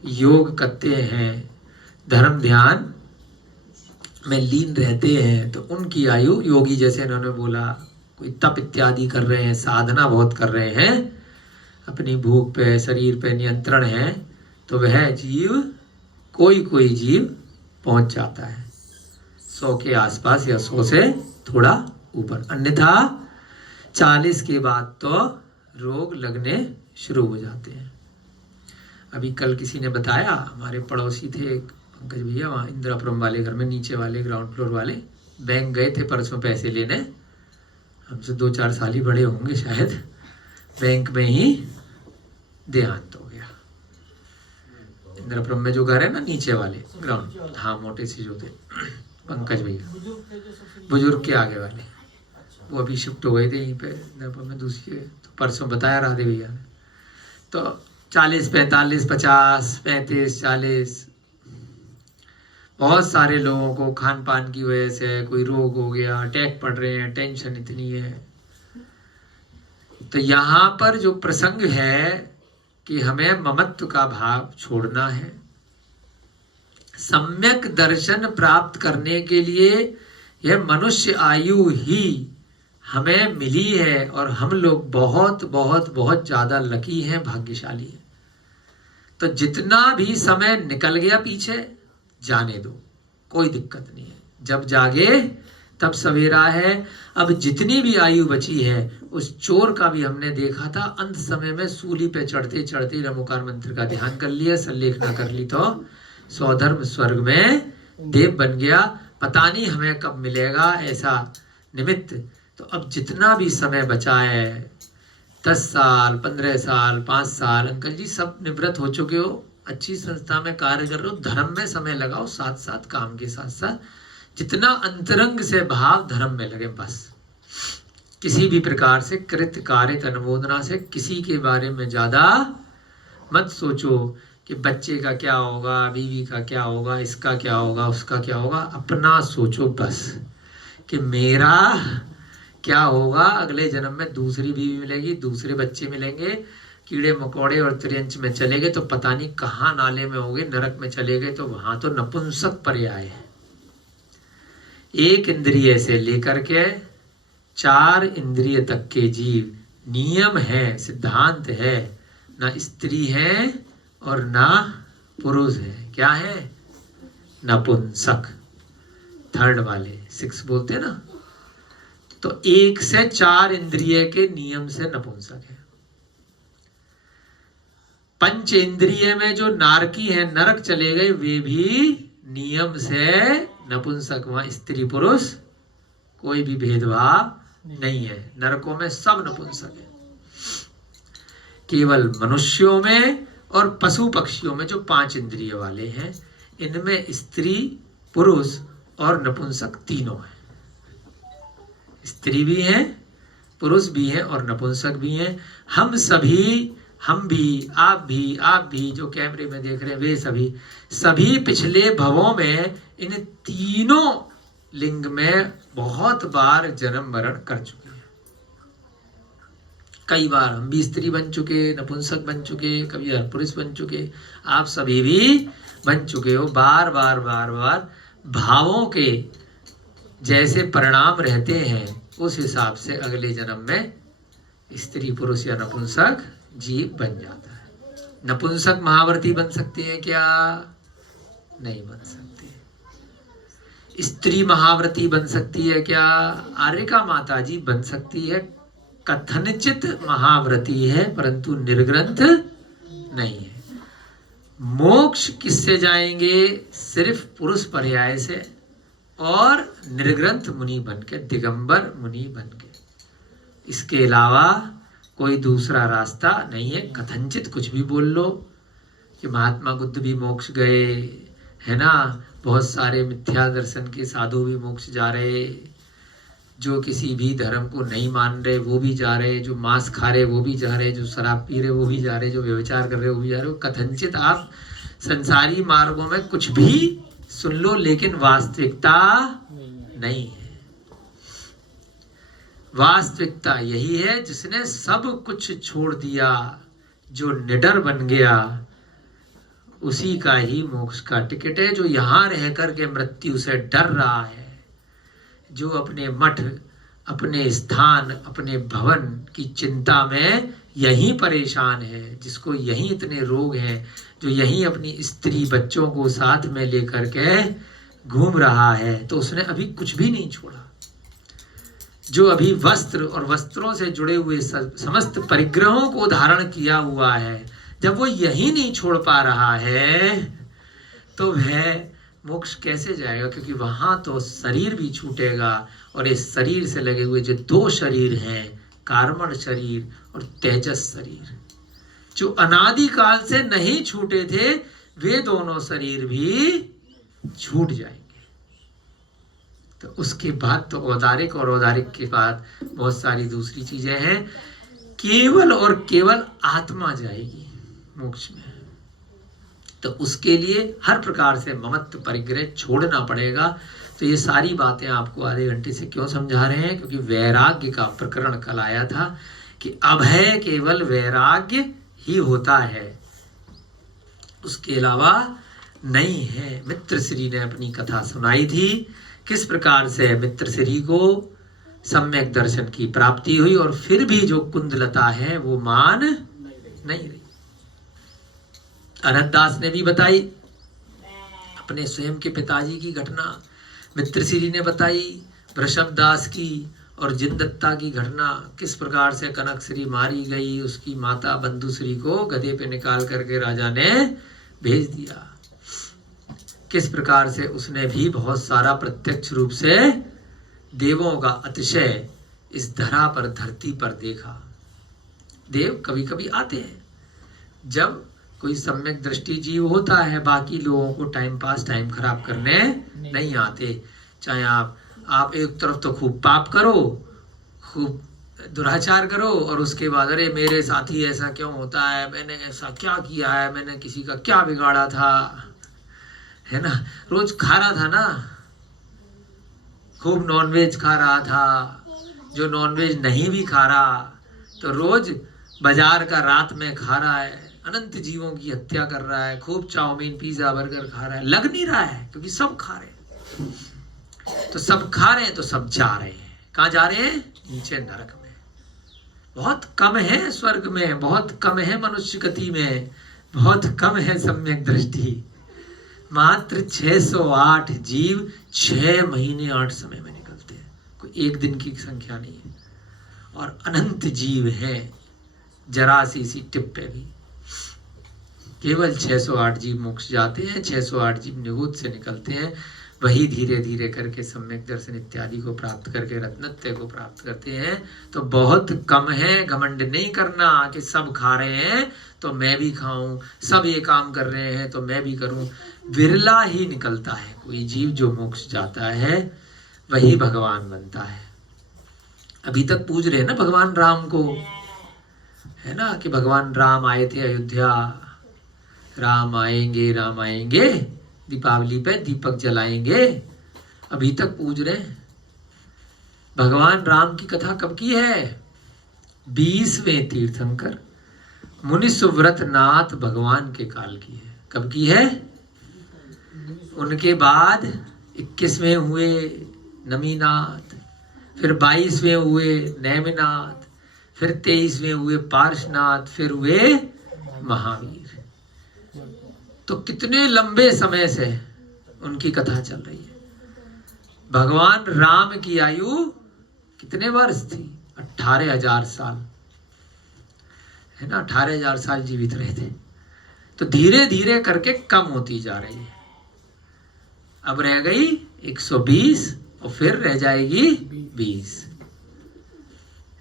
योग करते हैं, धर्म ध्यान में लीन रहते हैं। तो उनकी आयु, योगी जैसे इन्होंने बोला, कोई तप इत्यादि कर रहे हैं, साधना बहुत कर रहे हैं, अपनी भूख पे, शरीर पे नियंत्रण है, तो वह जीव, कोई जीव पहुंच जाता है 100 के आसपास या 100 से थोड़ा ऊपर। अन्यथा 40 के बाद तो रोग लगने शुरू हो जाते हैं। अभी कल किसी ने बताया, हमारे पड़ोसी थे पंकज भैया, वहाँ इंदिरापुरम वाले घर में नीचे वाले ग्राउंड फ्लोर वाले, बैंक गए थे परसों पैसे लेने, हमसे 2-4 साल ही बड़े होंगे शायद, बैंक में ही देहांत हो गया। इंदिरापुरम में जो घर है ना नीचे वाले ग्राउंड, हाँ मोटे से जो थे पंकज भैया, बुजुर्ग के आगे वाले, वो अभी शिफ्ट हो गए थे यहीं पे इंदिरापुरम में दूसरी, तो परसों बताया राधे भैया ने। तो 40, 45, 50, 35, 40 बहुत सारे लोगों को खान पान की वजह से कोई रोग हो गया, अटैक पड़ रहे हैं, टेंशन इतनी है। तो यहाँ पर जो प्रसंग है कि हमें ममत्व का भाव छोड़ना है। सम्यक दर्शन प्राप्त करने के लिए यह मनुष्य आयु ही हमें मिली है, और हम लोग बहुत बहुत बहुत ज्यादा लकी हैं, भाग्यशाली हैं। तो जितना भी समय निकल गया पीछे जाने दो, कोई दिक्कत नहीं है। जब जागे तब सवेरा है। अब जितनी भी आयु बची है, उस चोर का भी हमने देखा था, अंत समय में सूली पे चढ़ते चढ़ते नमोकार मंत्र का ध्यान कर लिया, सल्लेख ना कर ली तो स्वधर्म स्वर्ग में देव बन गया। पता नहीं हमें कब मिलेगा ऐसा निमित्त। तो अब जितना भी समय बचा है, 10 साल, 15 साल, 5 साल, अंकल जी सब निवृत्त हो चुके हो, अच्छी संस्था में कार्य कर रहे हो, धर्म में समय लगाओ, साथ साथ काम के साथ साथ जितना अंतरंग से भाव धर्म में लगे, बस किसी भी प्रकार से कृत कार्य अनुमोदना से किसी के बारे में ज्यादा मत सोचो कि बच्चे का क्या होगा, बीवी का क्या होगा, इसका क्या होगा, उसका क्या होगा। अपना सोचो बस कि मेरा क्या होगा, अगले जन्म में दूसरी बीवी मिलेगी, दूसरे बच्चे मिलेंगे, कीड़े मकोड़े और त्रियंच में चले गए तो पता नहीं कहाँ नाले में होंगे, नरक में चले गए तो वहां तो नपुंसक पर्याय है। एक इंद्रिय से लेकर के 4 इंद्रिय तक के जीव, नियम है, सिद्धांत है, ना स्त्री है और ना पुरुष है। क्या है? नपुंसक। थर्ड वाले 6 बोलते हैं ना, तो 1 से 4 इंद्रिय के नियम से नपुंसक है। पंच इंद्रिय में जो नारकी है, नरक चले गए, वे भी नियम से नपुंसक। वहां स्त्री पुरुष कोई भी भेदभाव नहीं है, नरकों में सब नपुंसक है। केवल मनुष्यों में और पशु पक्षियों में जो 5 इंद्रिय वाले हैं, इनमें स्त्री पुरुष और नपुंसक तीनों है। स्त्री भी है, पुरुष भी है और नपुंसक भी है। हम सभी, हम भी, आप भी जो कैमरे में देख रहे हैं, वे सभी पिछले भवों में इन तीनों लिंग में बहुत बार जन्म मरण कर चुके हैं। कई बार हम भी स्त्री बन चुके, नपुंसक बन चुके, कभी पुरुष बन चुके, आप सभी भी बन चुके हो। बार बार भावों के जैसे परिणाम रहते हैं, उस हिसाब से अगले जन्म में स्त्री पुरुष या नपुंसक जीव बन जाता है। नपुंसक महाव्रती बन सकते हैं क्या? नहीं बन सकते। स्त्री महाव्रती बन सकती है क्या? आर्यका माता जी बन सकती है, कथनचित महाव्रती है, परंतु निर्ग्रंथ नहीं है। मोक्ष किससे जाएंगे? सिर्फ पुरुष पर्याय से और निर्ग्रंथ मुनि बनके, दिगंबर मुनि बनके। इसके अलावा कोई दूसरा रास्ता नहीं है। कथनचित कुछ भी बोल लो कि महात्मा बुद्ध भी मोक्ष गए, है ना, बहुत सारे मिथ्या दर्शन के साधु भी मोक्ष जा रहे, जो किसी भी धर्म को नहीं मान रहे वो भी जा रहे, जो मांस खा रहे वो भी जा रहे, जो शराब पी रहे वो भी जा रहे, जो व्यभिचार कर रहे वो भी जा रहे। कथनचित आप संसारी मार्गों में कुछ भी सुन लो, लेकिन वास्तविकता नहीं है। वास्तविकता यही है, जिसने सब कुछ छोड़ दिया, जो निडर बन गया, उसी का ही मोक्ष का टिकट है। जो यहाँ रह करके मृत्यु से डर रहा है, जो अपने मठ, अपने स्थान, अपने भवन की चिंता में यही परेशान है, जिसको यही इतने रोग हैं, जो यही अपनी स्त्री बच्चों को साथ में लेकर के घूम रहा है, तो उसने अभी कुछ भी नहीं छोड़ा। जो अभी वस्त्र और वस्त्रों से जुड़े हुए समस्त परिग्रहों को धारण किया हुआ है, जब वो यही नहीं छोड़ पा रहा है तो वह मोक्ष कैसे जाएगा? क्योंकि वहां तो शरीर भी छूटेगा और इस शरीर से लगे हुए जो दो शरीर हैं, कार्मण शरीर और तेजस शरीर, जो अनादिकाल से नहीं छूटे थे, वे दोनों शरीर भी छूट जाएंगे। तो उसके बाद तो औदारिक, और औदारिक के बाद बहुत सारी दूसरी चीजें हैं। केवल और केवल आत्मा जाएगी मोक्ष में। तो उसके लिए हर प्रकार से ममत्व परिग्रह छोड़ना पड़ेगा। तो ये सारी बातें आपको आधे घंटे से क्यों समझा रहे हैं? क्योंकि वैराग्य का प्रकरण कल आया था कि अभय केवल वैराग्य ही होता है, उसके अलावा नहीं है। मित्र श्री ने अपनी कथा सुनाई थी, किस प्रकार से मित्र श्री को सम्यक दर्शन की प्राप्ति हुई और फिर भी जो कुंदलता है वो मान नहीं रही। अनंत दास ने भी बताई अपने स्वयं के पिताजी की घटना, मित्र श्री ने बताई वृषभ दास की और जिनदत्ता की घटना, किस प्रकार से कनक श्री मारी गई, उसकी माता बंधु श्री को गधे पे निकाल करके राजा ने भेज दिया। किस प्रकार से उसने भी बहुत सारा प्रत्यक्ष रूप से देवों का अतिशय इस धरा पर, धरती पर देखा। देव कभी कभी आते हैं, जब कोई सम्यक दृष्टि जीव होता है, बाकी लोगों को टाइम पास, टाइम खराब करने नहीं आते। चाहे आप एक तरफ तो खूब पाप करो, खूब दुराचार करो, और उसके बाद अरे मेरे साथी ऐसा क्यों होता है, मैंने ऐसा क्या किया है, मैंने किसी का क्या बिगाड़ा था, है ना। रोज खा रहा था ना, खूब नॉनवेज खा रहा था। जो नॉनवेज नहीं भी खा रहा तो रोज बाजार का रात में खा रहा है, अनंत जीवों की हत्या कर रहा है, खूब चाउमीन पिज्जा बर्गर खा रहा है। लग नहीं रहा है क्योंकि सब खा रहे हैं। तो सब खा रहे हैं तो सब जा रहे हैं। कहाँ जा रहे हैं? नीचे नरक में। बहुत कम है स्वर्ग में, बहुत कम है मनुष्य गति में, बहुत कम है सम्यक दृष्टि। मात्र 608 जीव 6 महीने 8 समय में निकलते हैं, कोई एक दिन की संख्या नहीं है। और अनंत जीव हैं, जरा सी टिप पे भी केवल 608 जीव मोक्ष जाते हैं, 608 जीव निगुत से निकलते हैं। वही धीरे धीरे करके सम्यक दर्शन इत्यादि को प्राप्त करके रत्नत्व को प्राप्त करते हैं। तो बहुत कम है। घमंड नहीं करना कि सब खा रहे हैं तो मैं भी खाऊं, सब ये काम कर रहे हैं तो मैं भी करूं। विरला ही निकलता है कोई जीव जो मोक्ष जाता है, वही भगवान बनता है। अभी तक पूज रहे हैं ना भगवान राम को, है ना, कि भगवान राम आए थे अयोध्या, राम आएंगे, दीपावली पे दीपक जलाएंगे, अभी तक पूज रहे हैं। भगवान राम की कथा कब की है? 20वें तीर्थंकर मुनि सुव्रत नाथ भगवान के काल की है। कब की है? उनके बाद 21वें हुए नमीनाथ, फिर 22वें हुए नेमिनाथ, फिर 23वें हुए पार्शनाथ, फिर हुए महावीर। तो कितने लंबे समय से उनकी कथा चल रही है। भगवान राम की आयु कितने वर्ष थी? 18,000 साल, है ना। 18,000 साल जीवित रहे थे। तो धीरे धीरे करके कम होती जा रही है। अब रह गई 120 और फिर रह जाएगी 20।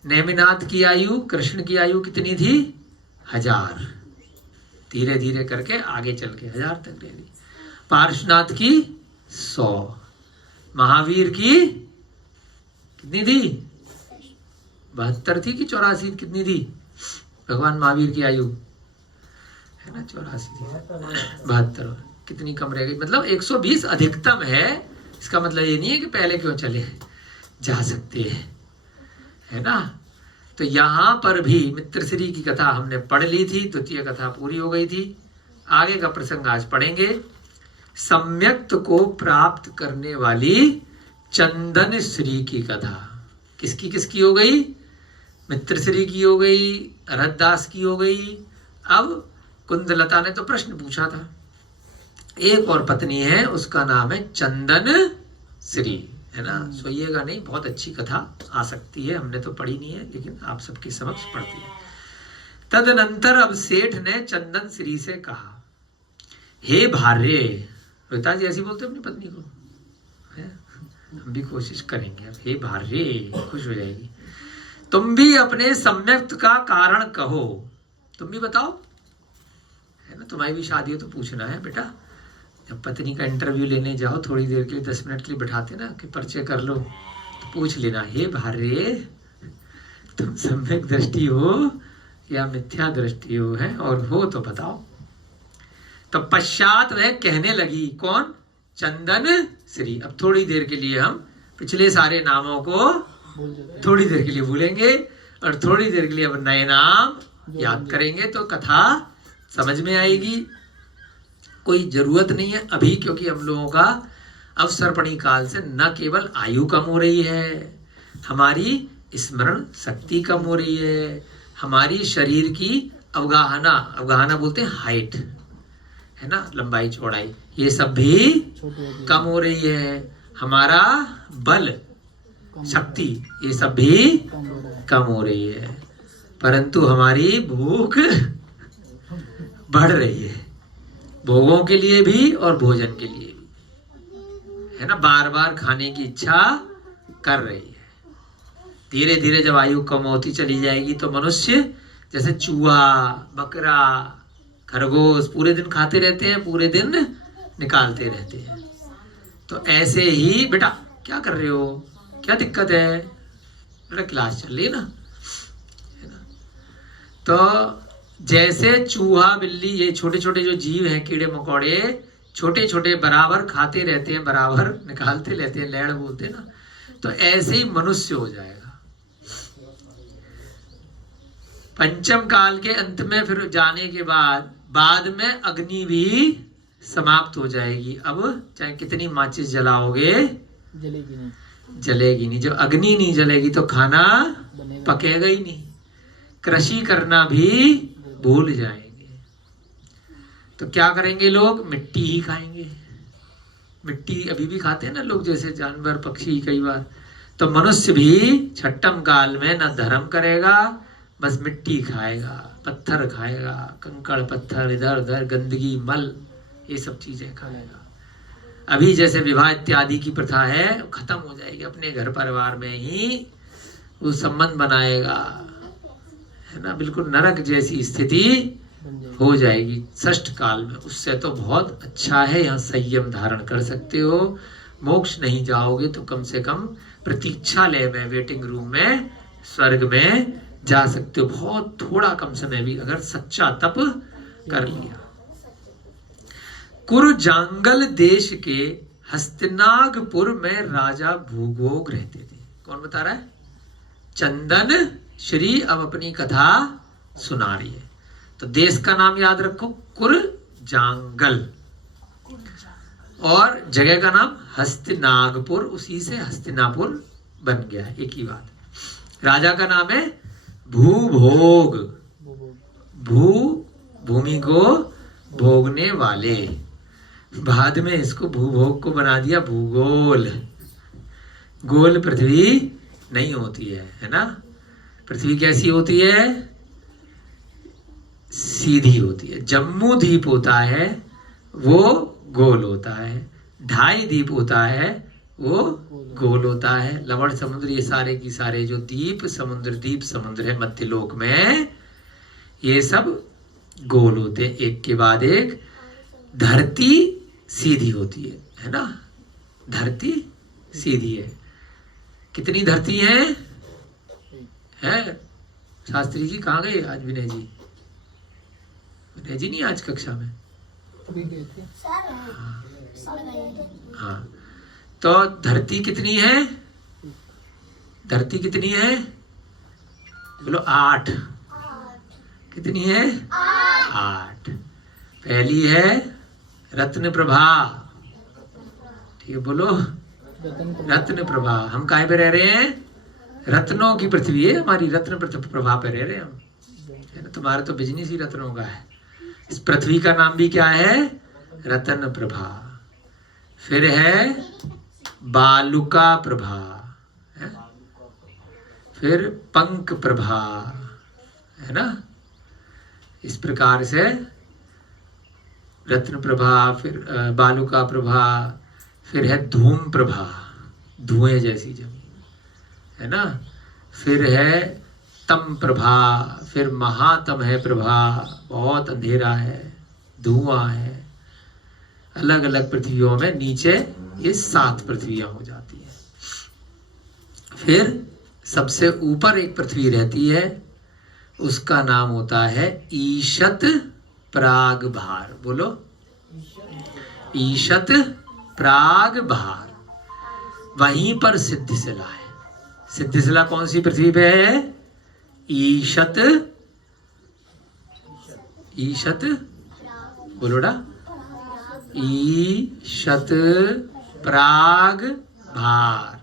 नेमिनाथ की आयु, कृष्ण की आयु कितनी थी? 1000। धीरे धीरे करके आगे चल के 1000 तक रह गई। पार्शनाथ की 100, महावीर की कितनी थी? 72 थी कि 84? कितनी थी भगवान महावीर की आयु? है ना, 84 थी। 72 कितनी कम रह गई? मतलब 120 अधिकतम है। इसका मतलब ये नहीं है कि पहले क्यों चले, जा सकते हैं, है ना। तो यहाँ पर भी मित्र श्री की कथा हमने पढ़ ली थी, द्वितीय कथा पूरी हो गई थी। आगे का प्रसंग आज पढ़ेंगे। सम्यक्त को प्राप्त करने वाली चंदन श्री की कथा। किसकी किसकी हो गई? मित्र श्री की हो गई, अरहदास की हो गई। अब कुंदलता ने तो प्रश्न पूछा था। एक और पत्नी है, उसका नाम है चंदन श्री, है ना। सोइएगा नहीं, बहुत अच्छी कथा आ सकती है। हमने तो पढ़ी नहीं है, लेकिन आप सबके समक्ष पढ़ती है। तदनंतर अब सेठ ने चंदन श्री से कहा, हे भार्य, रोहिता जी ऐसी बोलते अपनी पत्नी को, है? हम भी कोशिश करेंगे। अब हे भार्य, खुश हो जाएगी, तुम भी अपने सम्यक्त का कारण कहो, तुम भी बताओ, है ना, तुम्हारी भी शादी है तो पूछना है बेटा। जब पत्नी का इंटरव्यू लेने जाओ, थोड़ी देर के लिए 10 मिनट के लिए बैठाते ना कि परिचय कर लो, तो पूछ लेना, हे भार्य, तुम सम्यक दृष्टि हो या मिथ्या दृष्टि हो, है, और हो तो बताओ। तो पश्चात वह कहने लगी, कौन? चंदन श्री। अब थोड़ी देर के लिए हम पिछले सारे नामों को थोड़ी देर के लिए भूलेंगे और थोड़ी देर के लिए अब नए नाम याद करेंगे, तो कथा समझ में आएगी। कोई जरूरत नहीं है अभी, क्योंकि हम लोगों का अवसर्पणी काल से न केवल आयु कम हो रही है, हमारी स्मरण शक्ति कम हो रही है, हमारी शरीर की अवगाहना बोलते हैं हाइट, है ना, लंबाई चौड़ाई, ये सब भी कम हो रही है, हमारा बल शक्ति ये सब भी कम हो रही है, परंतु हमारी भूख बढ़ रही है, भोगों के लिए भी और भोजन के लिए भी, है ना, बार बार खाने की इच्छा कर रही है। धीरे धीरे जब आयु कम होती चली जाएगी तो मनुष्य जैसे चूहा, बकरा, खरगोश पूरे दिन खाते रहते हैं, पूरे दिन निकालते रहते हैं, तो ऐसे ही बेटा क्या कर रहे हो, क्या दिक्कत है, बेटा क्लास चल रही है ना, तो जैसे चूहा, बिल्ली, ये छोटे छोटे जो जीव हैं, कीड़े मकोड़े, छोटे छोटे बराबर खाते रहते हैं, बराबर निकालते रहते हैं, लैड़ बोलते हैं ना, तो ऐसे ही मनुष्य हो जाएगा। पंचम काल के अंत में फिर जाने के बाद में अग्नि भी समाप्त हो जाएगी। अब चाहे कितनी माचिस जलाओगे, जलेगी नहीं। जब अग्नि नहीं जलेगी तो खाना पकेगा ही नहीं, कृषि करना भी भूल जाएंगे। तो क्या करेंगे लोग? मिट्टी ही खाएंगे। मिट्टी अभी भी खाते हैं ना लोग, जैसे जानवर पक्षी कई बार। तो मनुष्य भी छठम काल में न धर्म करेगा, बस मिट्टी खाएगा, पत्थर खाएगा, कंकड़ पत्थर, इधर उधर गंदगी, मल, ये सब चीजें खाएगा। अभी जैसे विवाह इत्यादि की प्रथा है, खत्म हो जाएगी, अपने घर परिवार में ही वो संबंध बनाएगा, है ना, बिल्कुल नरक जैसी स्थिति हो जाएगी षष्ठ काल में। उससे तो बहुत अच्छा है, यहाँ संयम धारण कर सकते हो। मोक्ष नहीं जाओगे तो कम से कम प्रतीक्षालय में, वेटिंग रूम में, स्वर्ग में जा सकते हो, बहुत थोड़ा कम समय भी अगर सच्चा तप कर लिया। कुरुजांगल देश के हस्तिनागपुर में राजा भूगोग रहते थे। कौन बता रहा है? चंदन श्री अब अपनी कथा सुना रही है। तो देश का नाम याद रखो, कुरुजांगल, और जगह का नाम हस्तिनागपुर, उसी से हस्तिनापुर बन गया है, एक ही बात। राजा का नाम है भूभोग, भू भूमि को भोगने वाले, बाद में इसको भूभोग को बना दिया भूगोल। गोल पृथ्वी नहीं होती है ना, पृथ्वी कैसी होती है? सीधी होती है। जम्मू द्वीप होता है वो गोल होता है, ढाई द्वीप होता है वो गोल होता है, लवण समुद्र, ये सारे की सारे जो द्वीप समुद्र है मध्यलोक में, ये सब गोल होते हैं एक के बाद एक। धरती सीधी होती है ना, धरती सीधी है। कितनी धरती है? शास्त्री जी कहाँ गए आज? विनय जी, विनय जी नहीं आज कक्षा में? हाँ, तो धरती कितनी है? धरती कितनी है? बोलो 8। कितनी है? 8। पहली है रत्न प्रभा, ठीक है, बोलो रत्न प्रभा। हम काहे पे रह रहे हैं? रत्नों की पृथ्वी है हमारी, रत्न प्रभा पे रह रहे हैं हम, है ना। तुम्हारा तो बिजनेस ही रत्नों का है। इस पृथ्वी का नाम भी क्या है? रत्न प्रभा। फिर है बालुका प्रभा, है? फिर पंख प्रभा, है ना। इस प्रकार से रत्न प्रभा, फिर बालुका प्रभा, फिर है धूम प्रभा, धुएं जैसी जमीन, है ना। फिर है तम प्रभा, फिर महातम है प्रभा, बहुत अंधेरा है, धुआं है। अलग अलग पृथ्वियों में नीचे ये 7 पृथ्वियां हो जाती है। फिर सबसे ऊपर एक पृथ्वी रहती है, उसका नाम होता है ईशत प्राग भार। बोलो, ईशत प्राग भार। वहीं पर सिद्धिशिला है। सिद्धिशिला कौन सी पृथ्वी पे है? ईशत, ईशत बोलोड़ा, ईशत प्राग भार,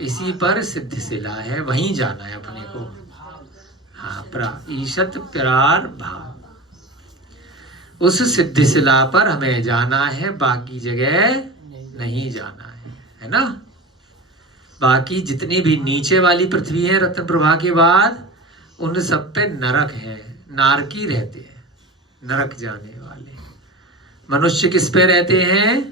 इसी पर सिद्धिशिला है, वहीं जाना है अपने को। हाँ, ईशत प्रार भार, उस सिद्धिशिला पर हमें जाना है, बाकी जगह नहीं जाना है ना। बाकी जितनी भी नीचे वाली पृथ्वी है रत्न प्रभा के बाद, उन सब पे नरक है, नारकी रहते हैं, नरक जाने वाले। मनुष्य किस पे रहते हैं?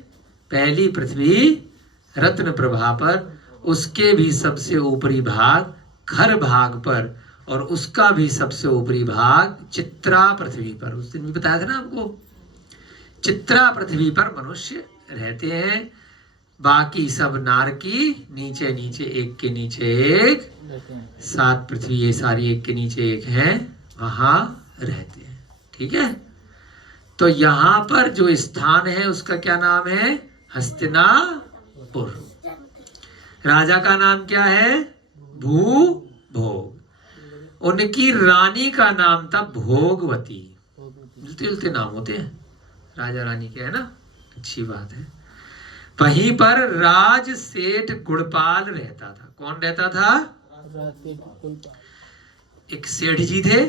पहली पृथ्वी रत्न प्रभा पर, उसके भी सबसे ऊपरी भाग खर भाग पर, और उसका भी सबसे ऊपरी भाग चित्रा पृथ्वी पर। उस दिन भी बताया था ना आपको, चित्रा पृथ्वी पर मनुष्य रहते हैं। बाकी सब नारकी नीचे नीचे, एक के नीचे एक, 7 पृथ्वी ये सारी एक के नीचे एक हैं, वहां रहते हैं। ठीक है, तो यहां पर जो स्थान है उसका क्या नाम है? हस्तिनापुर। राजा का नाम क्या है? भूभोग। उनकी रानी का नाम था भोगवती। मिलते जुलते नाम होते हैं राजा रानी के, है ना, अच्छी बात है। वहीं पर राज सेठ गुड़पाल रहता था। कौन रहता था? एक सेठ जी थे,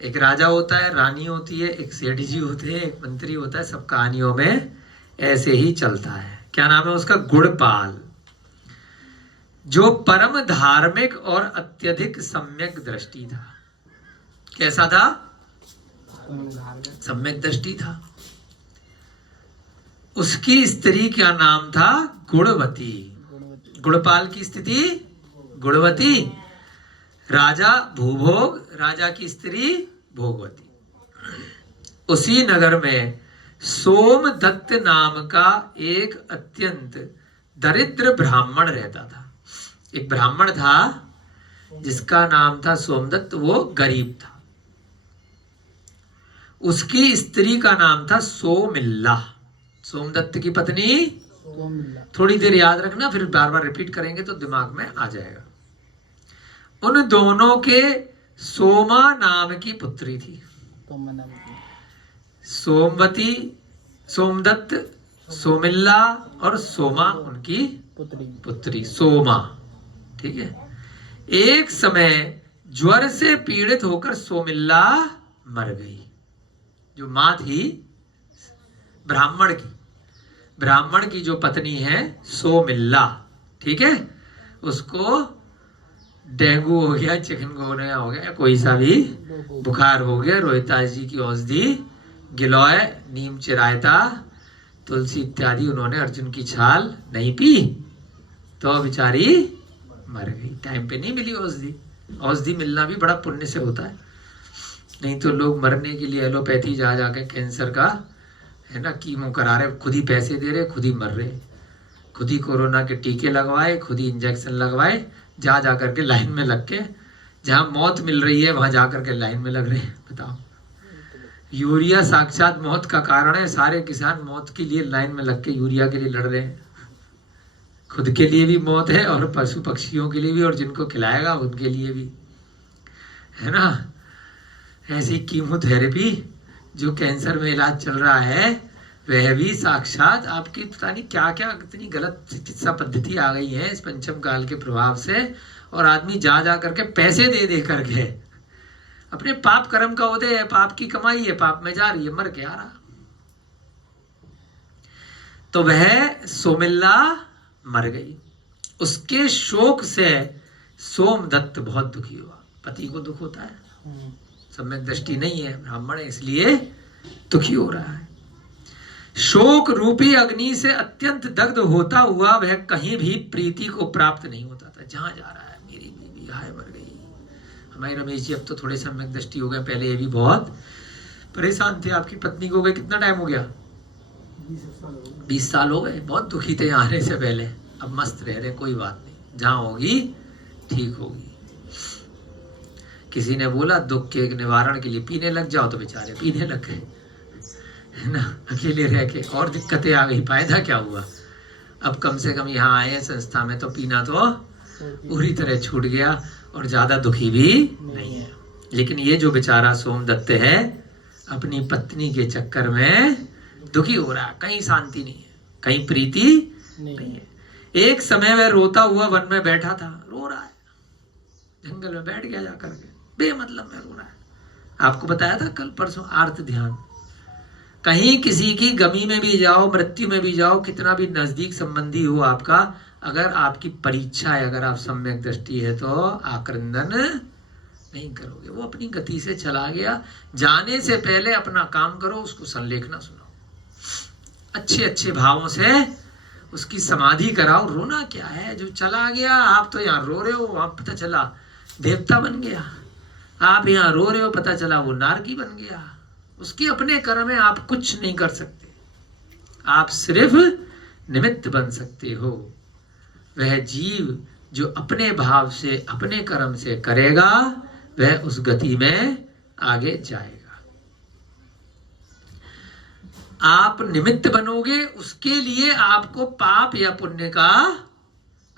एक राजा होता है, रानी होती है, एक सेठ जी होते हैं, एक मंत्री होता है। सब कहानियों में ऐसे ही चलता है। क्या नाम है उसका? गुड़पाल, जो परम धार्मिक और अत्यधिक सम्यक दृष्टि था। कैसा था? सम्यक दृष्टि था। उसकी स्त्री क्या नाम था? गुणवती। गुणपाल की स्थिति गुणवती, राजा भूभोग, राजा की स्त्री भोगवती। उसी नगर में सोमदत्त नाम का एक अत्यंत दरिद्र ब्राह्मण रहता था। एक ब्राह्मण था जिसका नाम था सोमदत्त, वो गरीब था। उसकी स्त्री का नाम था सोमिल्ला। सोमदत्त की पत्नी, थोड़ी देर याद रखना, फिर बार बार रिपीट करेंगे तो दिमाग में आ जाएगा। उन दोनों के सोमा नाम की पुत्री थी। सोमवती, सोमदत्त, सोमिल्ला और सोमा उनकी पुत्री सोमा। ठीक है, एक समय ज्वर से पीड़ित होकर सोमिल्ला मर गई। जो मां थी ब्राह्मण की जो पत्नी है सोमिल्ला, ठीक है, उसको डेंगू हो गया, चिकनगुनिया हो गया, कोई सा भी बुखार हो गया, रोहितास जी की औषधि गिलोय, नीम चिरायता, तुलसी इत्यादि उन्होंने अर्जुन की छाल नहीं पी तो बेचारी मर गई। टाइम पे नहीं मिली औषधि। औषधि मिलना भी बड़ा पुण्य से होता है, नहीं तो लोग मरने के लिए एलोपैथी जा जाके कैंसर का, है ना, कीमो करा रहे, खुद ही पैसे दे रहे, खुद ही मर रहे, खुद ही कोरोना के टीके लगवाए, खुद ही इंजेक्शन लगवाए, जा जा करके लाइन में लग के, जहां मौत मिल रही है वहां जा करके लाइन में लग रहे हैं। बताओ, यूरिया साक्षात मौत का कारण है। सारे किसान मौत के लिए लाइन में लग के यूरिया के लिए लड़ रहे हैं। खुद के लिए भी मौत है और पशु पक्षियों के लिए भी, और जिनको खिलाएगा उनके लिए भी, है ना। ऐसी कीमोथेरेपी जो कैंसर में इलाज चल रहा है, वह भी साक्षात आपकी पता नहीं क्या क्या कितनी गलत चिकित्सा पद्धति आ गई है इस पंचम काल के प्रभाव से। और आदमी जा जा करके पैसे दे दे करके अपने पाप कर्म का उदय है, पाप की कमाई है, पाप में जा रही है, मर के आ रहा। तो वह सोमिल्ला मर गई। उसके शोक से सोमदत्त बहुत दुखी हुआ। पति को दुख होता है, सम्यक दृष्टि नहीं है, ब्राह्मण है, इसलिए दुखी हो रहा है। शोक रूपी अग्नि से अत्यंत दग्ध होता हुआ वह कहीं भी प्रीति को प्राप्त नहीं होता था। जहां जा रहा है, मेरी बीवी हाय मर गई। हमारे रमेश जी अब तो थोड़े सम्यक दृष्टि हो गए, पहले ये भी बहुत परेशान थे। आपकी पत्नी को गए कितना टाइम हो गया? 20 साल हो गए। बहुत दुखी थे आने से पहले, अब मस्त रह रहे, कोई बात नहीं, जहां होगी ठीक होगी। किसी ने बोला दुख के निवारण के लिए पीने लग जाओ, तो बेचारे पीने लग गए, है ना, अकेले रह के। और दिक्कतें आ गई, फायदा क्या हुआ? अब कम से कम यहाँ आए संस्था में तो पीना तो पूरी तरह छूट गया और ज्यादा दुखी भी नहीं है। लेकिन ये जो बेचारा सोमदत्त है अपनी पत्नी के चक्कर में दुखी हो रहा है, कहीं शांति नहीं है, कहीं प्रीति नहीं है। एक समय वह रोता हुआ वन में बैठा था, रो रहा है, जंगल में बैठ गया जाकर के, बेमतलब में रो रहा है। आपको बताया था कल परसों आर्त ध्यान। कहीं किसी की गमी में भी जाओ, मृत्यु में भी जाओ, कितना भी नजदीक संबंधी हो आपका, अगर आपकी परीक्षा है, अगर आप सम्यक दृष्टि है तो आक्रंदन नहीं करोगे। वो अपनी गति से चला गया, जाने से पहले अपना काम करो, उसको संलेखना सुनाओ, अच्छे अच्छे भावों से उसकी समाधि कराओ। रोना क्या है, जो चला गया, आप तो यहाँ रो रहे हो, वहां पता चला देवता बन गया, आप यहाँ रो रहे हो, पता चला वो नारकी बन गया। उसके अपने कर्म में आप कुछ नहीं कर सकते, आप सिर्फ निमित्त बन सकते हो। वह जीव जो अपने भाव से अपने कर्म से करेगा वह उस गति में आगे जाएगा। आप निमित्त बनोगे, उसके लिए आपको पाप या पुण्य का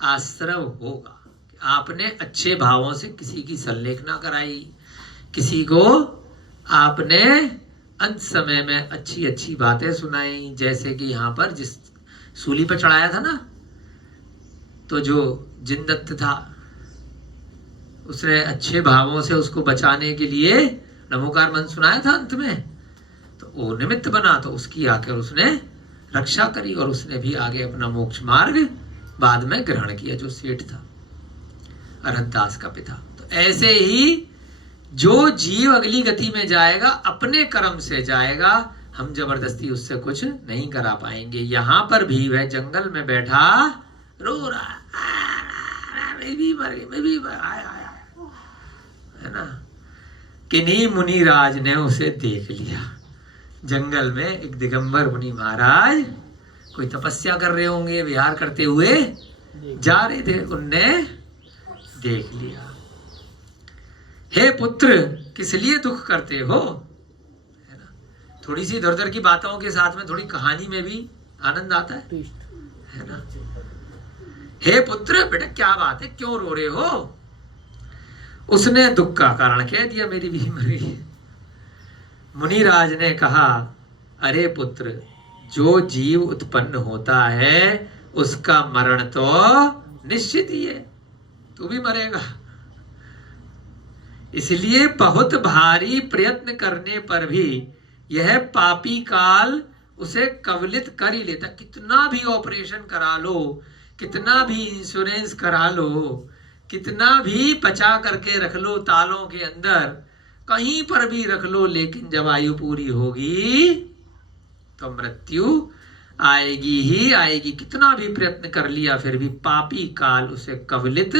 आश्रय होगा। आपने अच्छे भावों से किसी की संलेखना कराई, किसी को आपने अंत समय में अच्छी अच्छी बातें सुनाई। जैसे कि यहाँ पर जिस सूली पर चढ़ाया था ना, तो जो जिनदत्त था उसने अच्छे भावों से उसको बचाने के लिए नमोकार मंत्र सुनाया था अंत में, तो वो निमित्त बना, तो उसकी आकर उसने रक्षा करी और उसने भी आगे अपना मोक्ष मार्ग बाद में ग्रहण किया, जो सेठ था अरहदास का पिता। तो ऐसे ही जो जीव अगली गति में जाएगा अपने कर्म से जाएगा, हम जबरदस्ती उससे कुछ नहीं करा पाएंगे। यहां पर भी वह जंगल में बैठा रो रहा, मैं भी मर गई, मैं भी है ना। किन्हीं मुनिराज ने उसे देख लिया। जंगल में एक दिगंबर मुनि महाराज कोई तपस्या कर रहे होंगे, विहार करते हुए जा रहे थे, उनने देख लिया। हे पुत्र, किस लिए दुख करते हो, है ना। थोड़ी सी इधर उधर की बातों के साथ में थोड़ी कहानी में भी आनंद आता है ना। हे पुत्र, बेटा क्या बात है, क्यों रो रहे हो? उसने दुख का कारण कह दिया, मेरी भी मरी। मुनिराज ने कहा, अरे पुत्र, जो जीव उत्पन्न होता है उसका मरण तो निश्चित ही है, तू भी मरेगा। इसलिए बहुत भारी प्रयत्न करने पर भी यह पापी काल उसे कवलित कर ही लेता। कितना भी ऑपरेशन करा लो, कितना भी इंश्योरेंस करा लो, कितना भी बचा करके रख लो तालों के अंदर, कहीं पर भी रख लो, लेकिन जब आयु पूरी होगी तो मृत्यु आएगी ही आएगी। कितना भी प्रयत्न कर लिया फिर भी पापी काल उसे कवलित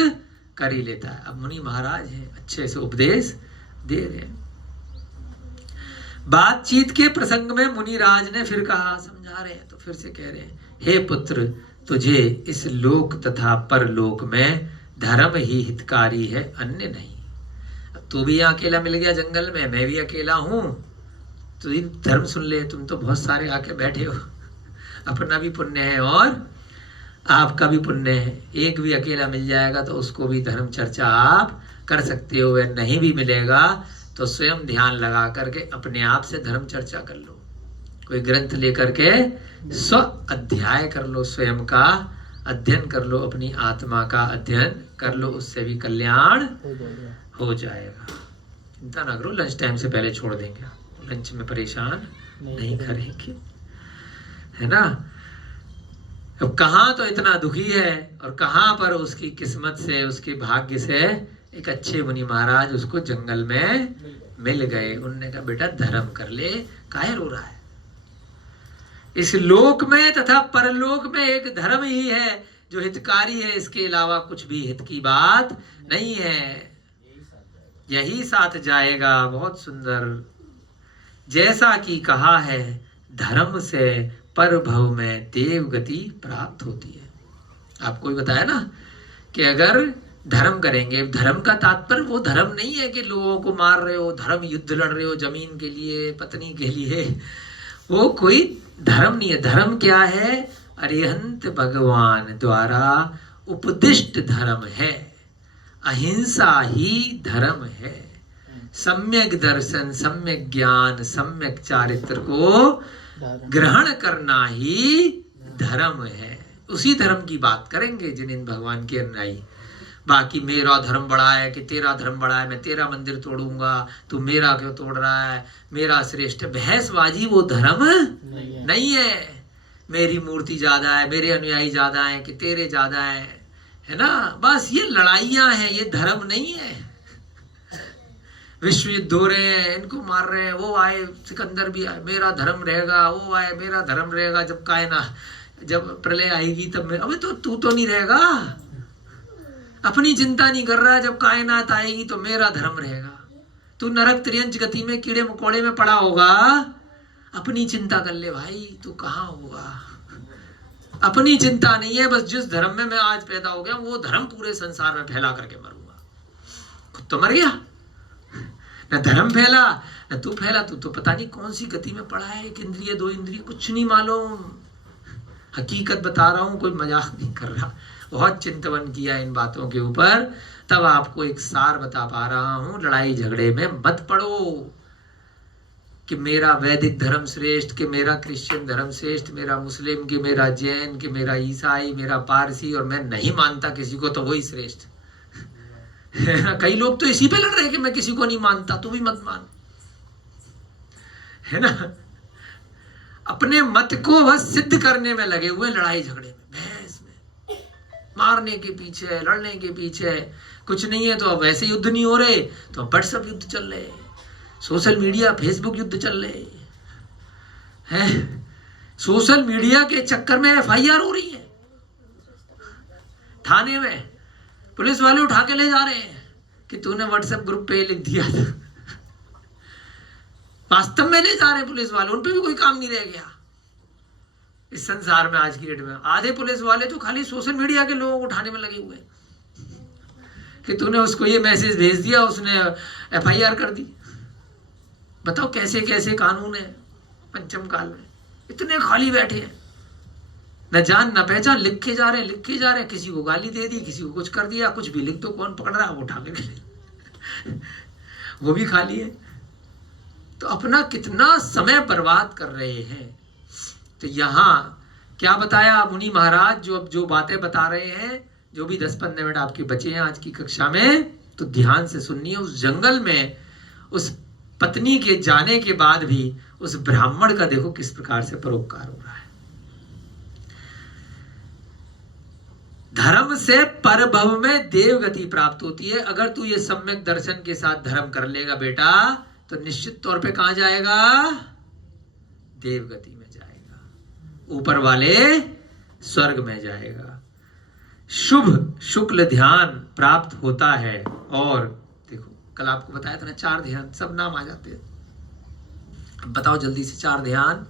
कर ही लेता है। अब मुनि महाराज है, अच्छे से उपदेश दे रहे हैं। बातचीत के प्रसंग में मुनिराज ने फिर कहा, समझा रहे हैं तो फिर से कह रहे हैं, हे पुत्र, तुझे इस लोक तथा परलोक में धर्म ही हितकारी है, अन्य नहीं। अब तू भी यहाँ अकेला मिल गया जंगल में, मैं भी अकेला हूं, तू ही धर्म सुन ले। तुम तो बहुत सारे आके बैठे हो, अपना भी पुण्य है और आपका भी पुण्य है। एक भी अकेला मिल जाएगा तो उसको भी धर्म चर्चा आप कर सकते हो। वह नहीं भी मिलेगा तो स्वयं ध्यान लगा करके अपने आप से धर्म चर्चा कर लो। कोई ग्रंथ लेकर के स्व अध्याय कर लो, स्वयं का अध्ययन कर लो, अपनी आत्मा का अध्ययन कर लो, उससे भी कल्याण हो जाएगा। चिंता ना करो, लंच टाइम से पहले छोड़ देंगे, लंच में परेशान नहीं करेंगे, है ना। अब कहाँ तो इतना दुखी है और कहाँ पर उसकी किस्मत से, उसके भाग्य से एक अच्छे मुनि महाराज उसको जंगल में मिल गए। उन्होंने कहा बेटा धर्म कर ले, काहे रो रहा है? इस लोक में तथा परलोक में एक धर्म ही है जो हितकारी है, इसके अलावा कुछ भी हित की बात नहीं है, यही साथ जाएगा। बहुत सुंदर। जैसा कि कहा है, धर्म से पर भव में देव गति प्राप्त होती है। आपको ही बताया ना कि अगर धर्म करेंगे, धर्म का तात्पर्य वो धर्म नहीं है कि लोगों को मार रहे हो, धर्म युद्ध लड़ रहे हो जमीन के लिए, पत्नी के लिए, वो कोई धर्म नहीं है। धर्म क्या है? अरिहंत भगवान द्वारा उपदिष्ट धर्म है, अहिंसा ही धर्म है। सम्यक दर्शन, सम्यक ज्ञान, सम्यक चारित्र को ग्रहण करना ही धर्म है। उसी धर्म की बात करेंगे जिन भगवान के अनुयायी। बाकी मेरा धर्म बड़ा है कि तेरा धर्म बड़ा है, मैं तेरा मंदिर तोड़ूंगा, तू मेरा क्यों तोड़ रहा है, मेरा श्रेष्ठ, बहसबाजी वो धर्म नहीं है। मेरी मूर्ति ज्यादा है, मेरे अनुयायी ज्यादा है कि तेरे ज्यादा है ना, बस ये लड़ाइयां हैं, ये धर्म नहीं है। विश्व युद्ध हो रहे हैं, इनको मार रहे हैं, वो आए सिकंदर भी आए, मेरा धर्म रहेगा, वो आए मेरा धर्म रहेगा। जब जब प्रलय आएगी तब अबे तो तू तो नहीं रहेगा, अपनी चिंता नहीं कर रहा। जब कायनात आएगी तो मेरा धर्म रहेगा। तू नरक त्रियंच गति में कीड़े मकोड़े में पड़ा होगा, अपनी चिंता कर ले भाई, तू कहाँ होगा। अपनी चिंता नहीं है, बस जिस धर्म में मैं आज पैदा हो गया वो धर्म पूरे संसार में फैला करके मरूंगा। खुद तो मर गया, न धर्म फैला न तू फैला। तू तो पता नहीं कौन सी गति में पड़ा है, एक इंद्रिय दो इंद्रिय, कुछ नहीं मालूम। हकीकत बता रहा हूं, कोई मजाक नहीं कर रहा। बहुत चिंतन किया इन बातों के ऊपर, तब आपको एक सार बता पा रहा हूं। लड़ाई झगड़े में मत पड़ो कि मेरा वैदिक धर्म श्रेष्ठ, कि मेरा क्रिश्चियन धर्म श्रेष्ठ, मेरा मुस्लिम, कि मेरा जैन, कि मेरा ईसाई, मेरा पारसी, और मैं नहीं मानता किसी को तो वही श्रेष्ठ। कई लोग तो इसी पे लड़ रहे हैं कि मैं किसी को नहीं मानता, तू भी मत मान, है ना। अपने मत को बस सिद्ध करने में लगे हुए, लड़ाई झगड़े में, बहस में, मारने के पीछे, लड़ने के पीछे। कुछ नहीं है तो अब वैसे युद्ध नहीं हो रहे तो अब व्हाट्सएप युद्ध चल रहे, सोशल मीडिया फेसबुक युद्ध चल रहे हैं। सोशल मीडिया के चक्कर में FIR हो रही है, थाने में पुलिस वाले उठा के ले जा रहे हैं कि तूने व्हाट्सएप ग्रुप पे लिख दिया था। वास्तव में ले जा रहे पुलिस वाले, उन पे भी कोई काम नहीं रह गया इस संसार में। आज की डेट में आधे पुलिस वाले तो खाली सोशल मीडिया के लोगों को उठाने में लगे हुए कि तूने उसको ये मैसेज भेज दिया, उसने FIR कर दी। बताओ कैसे कैसे कानून है पंचम काल में। इतने खाली बैठे हैं, न जान न पहचान, लिखे जा रहे हैं। किसी को गाली दे दी, किसी को कुछ कर दिया, कुछ भी लिख दो, कौन पकड़ रहा है वो उठा के वो भी खाली है। तो अपना कितना समय बर्बाद कर रहे हैं। तो यहाँ क्या बताया मुनि महाराज, जो बातें बता रहे हैं, जो भी 10-15 मिनट आपके बचे हैं आज की कक्षा में, तो ध्यान से सुनिए। उस जंगल में उस पत्नी के जाने के बाद भी उस ब्राह्मण का देखो किस प्रकार से परोपकार हो रहा है। धर्म से परभव में देव गति प्राप्त होती है। अगर तू ये सम्यक दर्शन के साथ धर्म कर लेगा बेटा, तो निश्चित तौर पे कहां जाएगा? देव गति में जाएगा, ऊपर वाले स्वर्ग में जाएगा। शुभ शुक्ल ध्यान प्राप्त होता है। और देखो कल आपको बताया था ना 4 ध्यान, सब नाम आ जाते हैं। अब बताओ जल्दी से 4 ध्यान।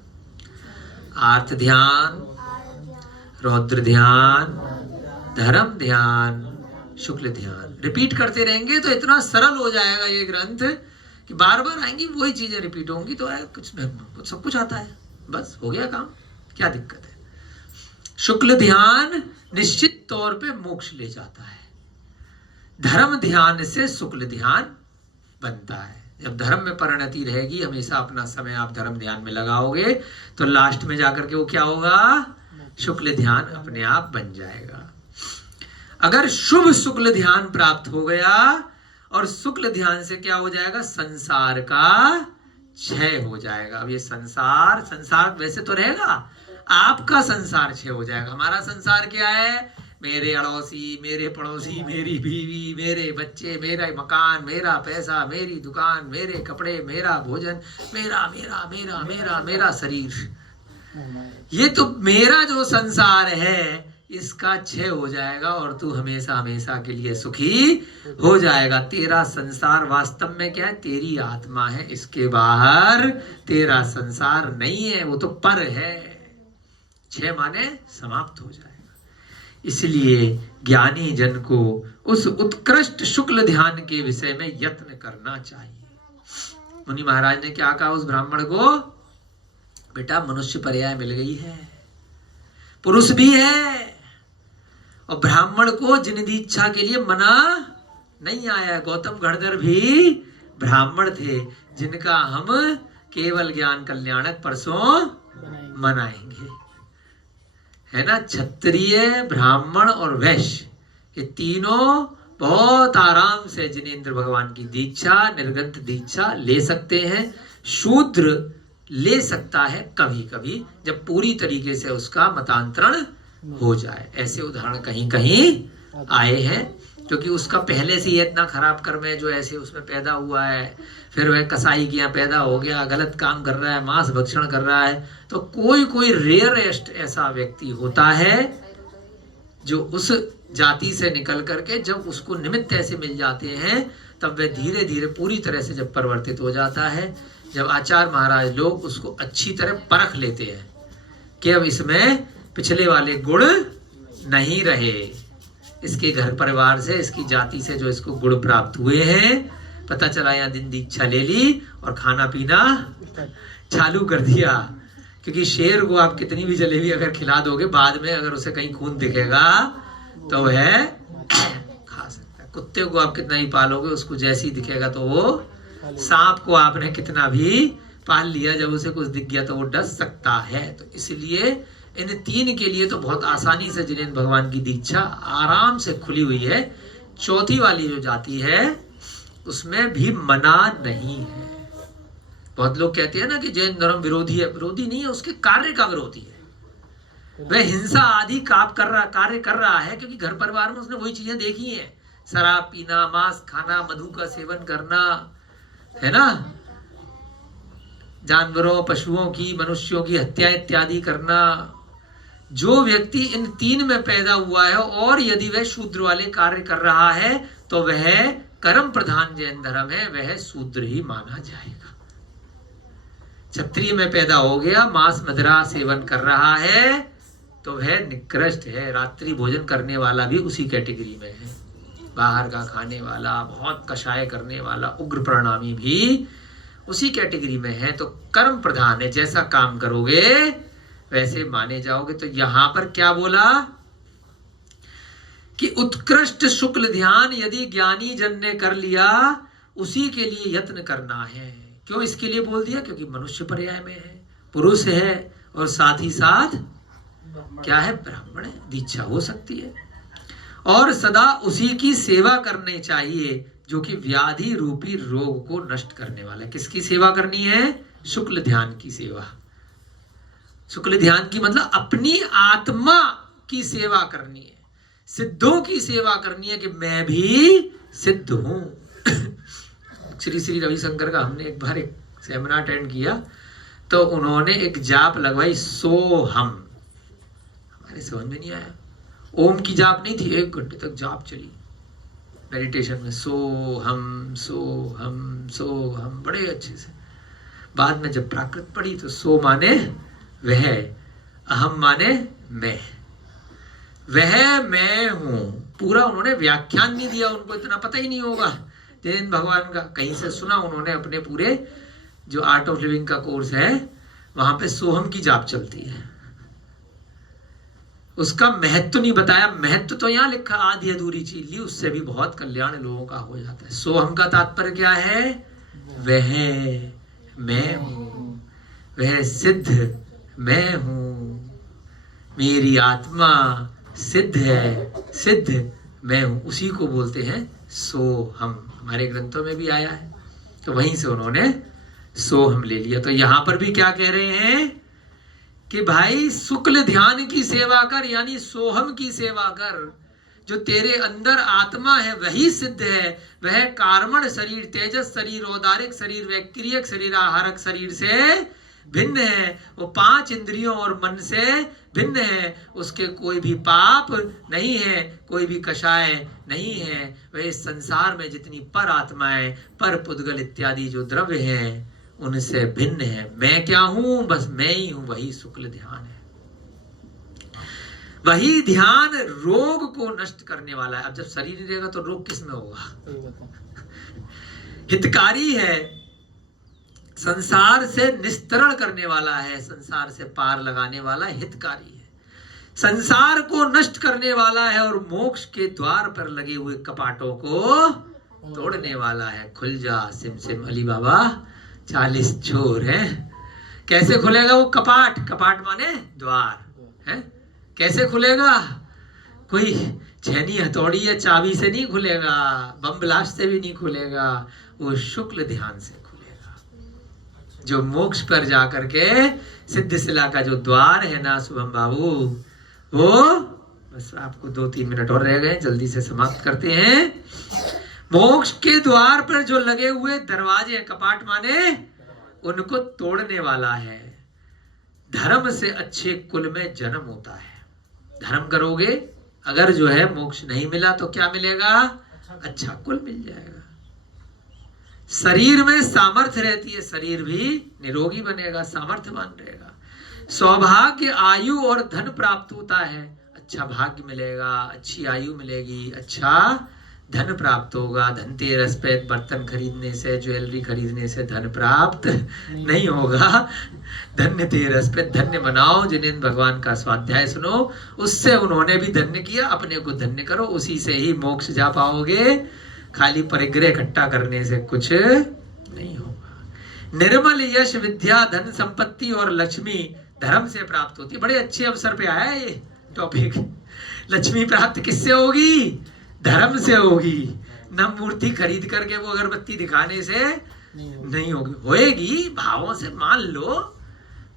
आर्त ध्यान, रौद्र ध्यान, धर्म ध्यान, शुक्ल ध्यान। रिपीट करते रहेंगे तो इतना सरल हो जाएगा ये ग्रंथ कि बार बार आएंगी वही चीजें रिपीट होंगी, तो कुछ सब कुछ आता है, बस हो गया काम, क्या दिक्कत है। शुक्ल ध्यान निश्चित तौर पे मोक्ष ले जाता है। धर्म ध्यान से शुक्ल ध्यान बनता है। जब धर्म में परिणति रहेगी, हमेशा अपना समय आप धर्म ध्यान में लगाओगे, तो लास्ट में जाकर के वो क्या होगा? शुक्ल ध्यान अपने आप बन जाएगा। अगर शुभ शुक्ल ध्यान प्राप्त हो गया, और शुक्ल ध्यान से क्या हो जाएगा? संसार का क्षय हो जाएगा। अब ये संसार वैसे तो रहेगा, आपका संसार क्षय हो जाएगा। हमारा संसार क्या है? मेरे अड़ोसी, मेरे पड़ोसी, मेरी बीवी, मेरे बच्चे, मेरा मकान, मेरा पैसा, मेरी दुकान, मेरे कपड़े, मेरा भोजन, मेरा मेरा मेरा मेरा मेरा शरीर, ये तो मेरा जो संसार है इसका क्षय हो जाएगा और तू हमेशा हमेशा के लिए सुखी हो जाएगा। तेरा संसार वास्तव में क्या है? तेरी आत्मा है, इसके बाहर तेरा संसार नहीं है, वो तो पर है। क्षय माने समाप्त हो जाएगा। इसलिए ज्ञानी जन को उस उत्कृष्ट शुक्ल ध्यान के विषय में यत्न करना चाहिए। मुनि महाराज ने क्या कहा उस ब्राह्मण को? बेटा मनुष्य पर्याय मिल गई है, पुरुष भी है, और ब्राह्मण को जिन दीक्षा के लिए मना नहीं आया। गौतम घड़धर भी ब्राह्मण थे जिनका हम केवल ज्ञान कल्याणक परसों मनाएंगे, है ना। क्षत्रिय, ब्राह्मण और वैश्य, ये तीनों बहुत आराम से जिनेंद्र भगवान की दीक्षा, निर्गंथ दीक्षा ले सकते हैं। शूद्र ले सकता है कभी कभी, जब पूरी तरीके से उसका मतांतरण हो जाए। ऐसे उदाहरण कहीं कहीं आए हैं, क्योंकि उसका पहले से ही इतना खराब कर्म है जो ऐसे उसमें पैदा हुआ है, फिर वह कसाई किया पैदा हो गया, गलत काम कर रहा है, मांस भक्षण कर रहा है, तो कोई कोई रेयरेस्ट ऐसा व्यक्ति होता है जो उस जाति से निकल करके जब उसको निमित्त ऐसे मिल जाते हैं तब वह धीरे धीरे पूरी तरह से जब परिवर्तित हो जाता है। जब आचार्य महाराज लोग उसको अच्छी तरह परख लेते हैं कि अब इसमें पिछले वाले गुण नहीं रहे, इसके घर परिवार से, इसकी जाति से जो इसको गुण प्राप्त हुए हैं, पता चला यहाँ दिन दीक्षा ले ली और खाना पीना चालू कर दिया। क्योंकि शेर को आप कितनी भी जलेबी अगर खिला दोगे, बाद में अगर उसे कहीं खून दिखेगा तो वह खा सकता है। कुत्ते को आप कितना ही पालोगे, उसको जैसे ही दिखेगा तो वो, सांप को आपने कितना भी पाल लिया, जब उसे कुछ दिख गया तो वो डस सकता है। तो इसलिए इन तीन के लिए तो बहुत आसानी से जिनेंद्र भगवान की दीक्षा आराम से खुली हुई है। चौथी वाली जो जाति है उसमें भी मना नहीं है। बहुत लोग कहते हैं ना कि जैन धर्म विरोधी है, विरोधी नहीं है, उसके कार्य का विरोधी है। वह हिंसा आदि कार्य कर रहा है क्योंकि घर परिवार में उसने वही चीजें देखी हैं, शराब पीना, मांस खाना, मधु का सेवन करना, है ना, जानवरों, पशुओं की, मनुष्यों की हत्या इत्यादि करना। जो व्यक्ति इन तीन में पैदा हुआ है और यदि वह शूद्र वाले कार्य कर रहा है तो वह कर्म प्रधान जैन धर्म है, वह शूद्र ही माना जाएगा। क्षत्रिय में पैदा हो गया, मांस मदिरा सेवन कर रहा है तो वह निकृष्ट है। रात्रि भोजन करने वाला भी उसी कैटेगरी में है, बाहर का खाने वाला, बहुत कषाय करने वाला, उग्र प्रणामी भी उसी कैटेगरी में है। तो कर्म प्रधान है, जैसा काम करोगे वैसे माने जाओगे। तो यहां पर क्या बोला कि उत्कृष्ट शुक्ल ध्यान यदि ज्ञानी जन ने कर लिया, उसी के लिए यत्न करना है। क्यों इसके लिए बोल दिया? क्योंकि मनुष्य पर्याय में है, पुरुष है और साथ ही साथ क्या है? ब्राह्मण है, दीक्षा हो सकती है। और सदा उसी की सेवा करनी चाहिए जो कि व्याधि रूपी रोग को नष्ट करने वाला है। किसकी सेवा करनी है? शुक्ल ध्यान की सेवा। शुक्ल ध्यान की मतलब अपनी आत्मा की सेवा करनी है, सिद्धों की सेवा करनी है कि मैं भी सिद्ध हूं। श्री श्री रविशंकर का हमने एक बार एक सेमिनार अटेंड किया तो उन्होंने एक जाप लगवाई, सोहम। हमारे समझ में नहीं आया, ओम की जाप नहीं थी, 1 घंटे तक जाप चली मेडिटेशन में, सोहम सोहम सोहम, बड़े अच्छे से। बाद में जब प्राकृत पढ़ी तो सो माने वह, अहम माने मैं, वह मैं हूं। पूरा उन्होंने व्याख्यान नहीं दिया, उनको इतना पता ही नहीं होगा जैन भगवान का, कहीं से सुना उन्होंने अपने पूरे जो आर्ट ऑफ लिविंग का कोर्स है वहां पे सोहम की जाप चलती है। उसका महत्व नहीं बताया, महत्व तो यहाँ लिखा, आधी अधूरी चीज ली, उससे भी बहुत कल्याण लोगों का हो जाता है। सोहम का तात्पर्य क्या है? वह मैं हूं, वह सिद्ध मैं हूं, मेरी आत्मा सिद्ध है, सिद्ध मैं हूं, उसी को बोलते हैं सोहम। हमारे ग्रंथों में भी आया है, तो वहीं से उन्होंने सोहम ले लिया। तो यहां पर भी क्या कह रहे हैं कि भाई शुक्ल ध्यान की सेवा कर, यानी सोहम की सेवा कर। जो तेरे अंदर आत्मा है वही सिद्ध है, वह कार्मण शरीर, तेजस शरीर, औदारिक शरीर, वैक्रियक शरीर, आहारक शरीर से भिन्न है। वो 5 इंद्रियों और मन से भिन्न है। उसके कोई भी पाप नहीं है, कोई भी कषाय नहीं है। वह इस संसार में जितनी पर आत्माएं, पर पुद्गल इत्यादि जो द्रव्य हैं उनसे भिन्न है। मैं क्या हूं? बस मैं ही हूं। वही शुक्ल ध्यान है। वही ध्यान रोग को नष्ट करने वाला है। अब जब शरीर नहीं रहेगा तो रोग किस में होगा? हितकारी है, संसार से निस्तरण करने वाला है, संसार से पार लगाने वाला हितकारी है, संसार को नष्ट करने वाला है और मोक्ष के द्वार पर लगे हुए कपाटों को तोड़ने वाला है। खुल जा सिम सिम अली बाबा, 40 चोर है। कैसे खुलेगा वो कपाट? कपाट माने द्वार है। कैसे खुलेगा? कोई छेनी हथौड़ी या चाबी से नहीं खुलेगा, बम ब्लास्ट से भी नहीं खुलेगा, वो शुक्ल ध्यान से खुलेगा। जो मोक्ष पर जाकर के सिद्ध शिला का जो द्वार है ना शुभम बाबू, वो बस आपको 2-3 मिनट और रह गए, जल्दी से समाप्त करते हैं। मोक्ष के द्वार पर जो लगे हुए दरवाजे, कपाट माने, उनको तोड़ने वाला है। धर्म से अच्छे कुल में जन्म होता है। धर्म करोगे, अगर जो है मोक्ष नहीं मिला तो क्या मिलेगा? अच्छा कुल मिल जाएगा। शरीर में सामर्थ्य रहती है, शरीर भी निरोगी बनेगा, सामर्थ्यवान रहेगा। सौभाग्य, आयु और धन प्राप्त होता है। अच्छा भाग्य मिलेगा, अच्छी आयु मिलेगी, अच्छा धन प्राप्त होगा। धनतेरस पे बर्तन खरीदने से, ज्वेलरी खरीदने से धन प्राप्त नहीं होगा। धन्यतेरस पे धन्य बनाओ, जिन्हें भगवान का स्वाध्याय सुनो, उससे उन्होंने भी धन्य किया, अपने को धन्य करो, उसी से ही मोक्ष जा पाओगे। खाली परिग्रह इकट्ठा करने से कुछ नहीं होगा। निर्मल यश, विद्या, धन संपत्ति और लक्ष्मी धर्म से प्राप्त होती है। बड़े अच्छे अवसर पे आया ये टॉपिक। लक्ष्मी प्राप्त किससे होगी? धर्म से होगी। न मूर्ति खरीद करके वो अगरबत्ती दिखाने से नहीं होगी। होएगी भावों से मान लो,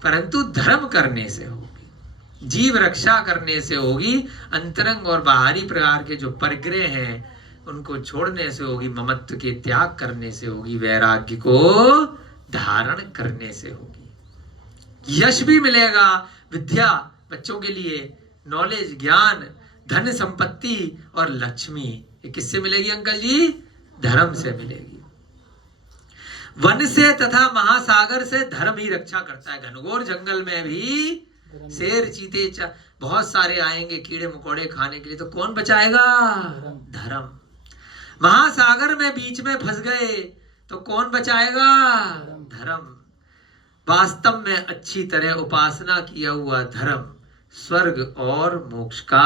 परंतु धर्म करने से होगी, जीव रक्षा करने से होगी। अंतरंग और बाहरी प्रकार के जो परिग्रह हैं उनको छोड़ने से होगी, ममत्व के त्याग करने से होगी, वैराग्य को धारण करने से होगी। यश भी मिलेगा, विद्या बच्चों के लिए, नॉलेज, ज्ञान, धन संपत्ति और लक्ष्मी, ये किससे मिलेगी अंकल जी? धर्म से मिलेगी। वन से तथा महासागर से धर्म ही रक्षा करता है। घनघोर जंगल में भी शेर, चीते बहुत सारे आएंगे कीड़े मकोड़े खाने के लिए, तो कौन बचाएगा? धर्म। महासागर में बीच में फंस गए तो कौन बचाएगा? धर्म। वास्तव में अच्छी तरह उपासना किया हुआ धर्म स्वर्ग और मोक्ष का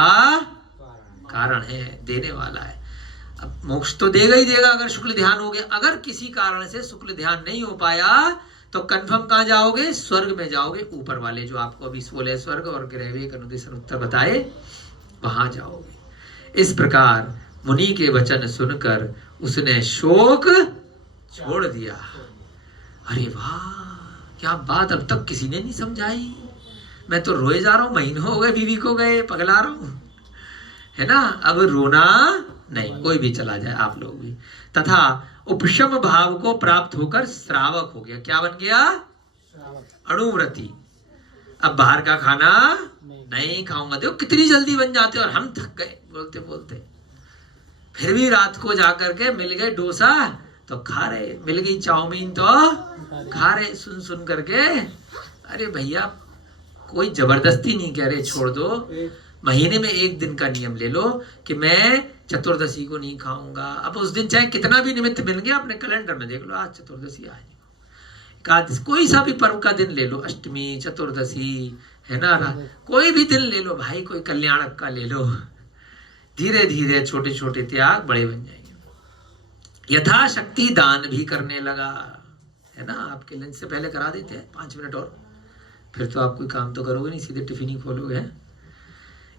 कारण है, देने वाला है। अब मोक्ष तो देगा ही देगा अगर शुक्ल ध्यान हो गया। अगर किसी कारण से शुक्ल ध्यान नहीं हो पाया तो कंफर्म कहां जाओगे? स्वर्ग में जाओगे। ऊपर वाले जो आपको अभी 16 स्वर्ग और ग्रहवेग अनुदेशन उत्तर बताए, वहां जाओगे। इस प्रकार मुनि के वचन सुनकर उसने शोक छोड़ दिया। अरे वाह क्या बात, अब तक किसी ने नहीं समझाई। मैं तो रोए जा रहा हूं, महीनों हो गए बीवी को गए, पगला रहा हूं, है ना। अब रोना नहीं, कोई भी चला जाए, आप लोग भी। तथा उपशम भाव को प्राप्त होकर श्रावक हो गया। क्या बन गया? अणुव्रती। अब बाहर का खाना नहीं खाऊंगा। देखो कितनी जल्दी बन जाते, और हम थक गए बोलते बोलते। फिर भी रात को जाकर के मिल गए डोसा तो खा रहे, मिल गई चाउमीन तो खा रहे, सुन सुन करके। अरे भैया कोई जबरदस्ती नहीं कह रहे छोड़ दो। महीने में 1 दिन का नियम ले लो कि मैं चतुर्दशी को नहीं खाऊंगा। अब उस दिन चाहे कितना भी निमित्त मिल गया, अपने कैलेंडर में देख लो, आज चतुर्दशी, आज एकादशी, कोई सा भी पर्व का दिन ले लो, अष्टमी, चतुर्दशी, है ना, कोई भी दिन ले लो भाई, कोई कल्याणक का ले लो। धीरे धीरे छोटे छोटे त्याग बड़े बन जाएंगे। यथाशक्ति दान भी करने लगा, है ना। आपके लंच से पहले करा देते हैं 5 मिनट और, फिर तो आप कोई काम तो करोगे नहीं, सीधे टिफिन ही खोलोगे।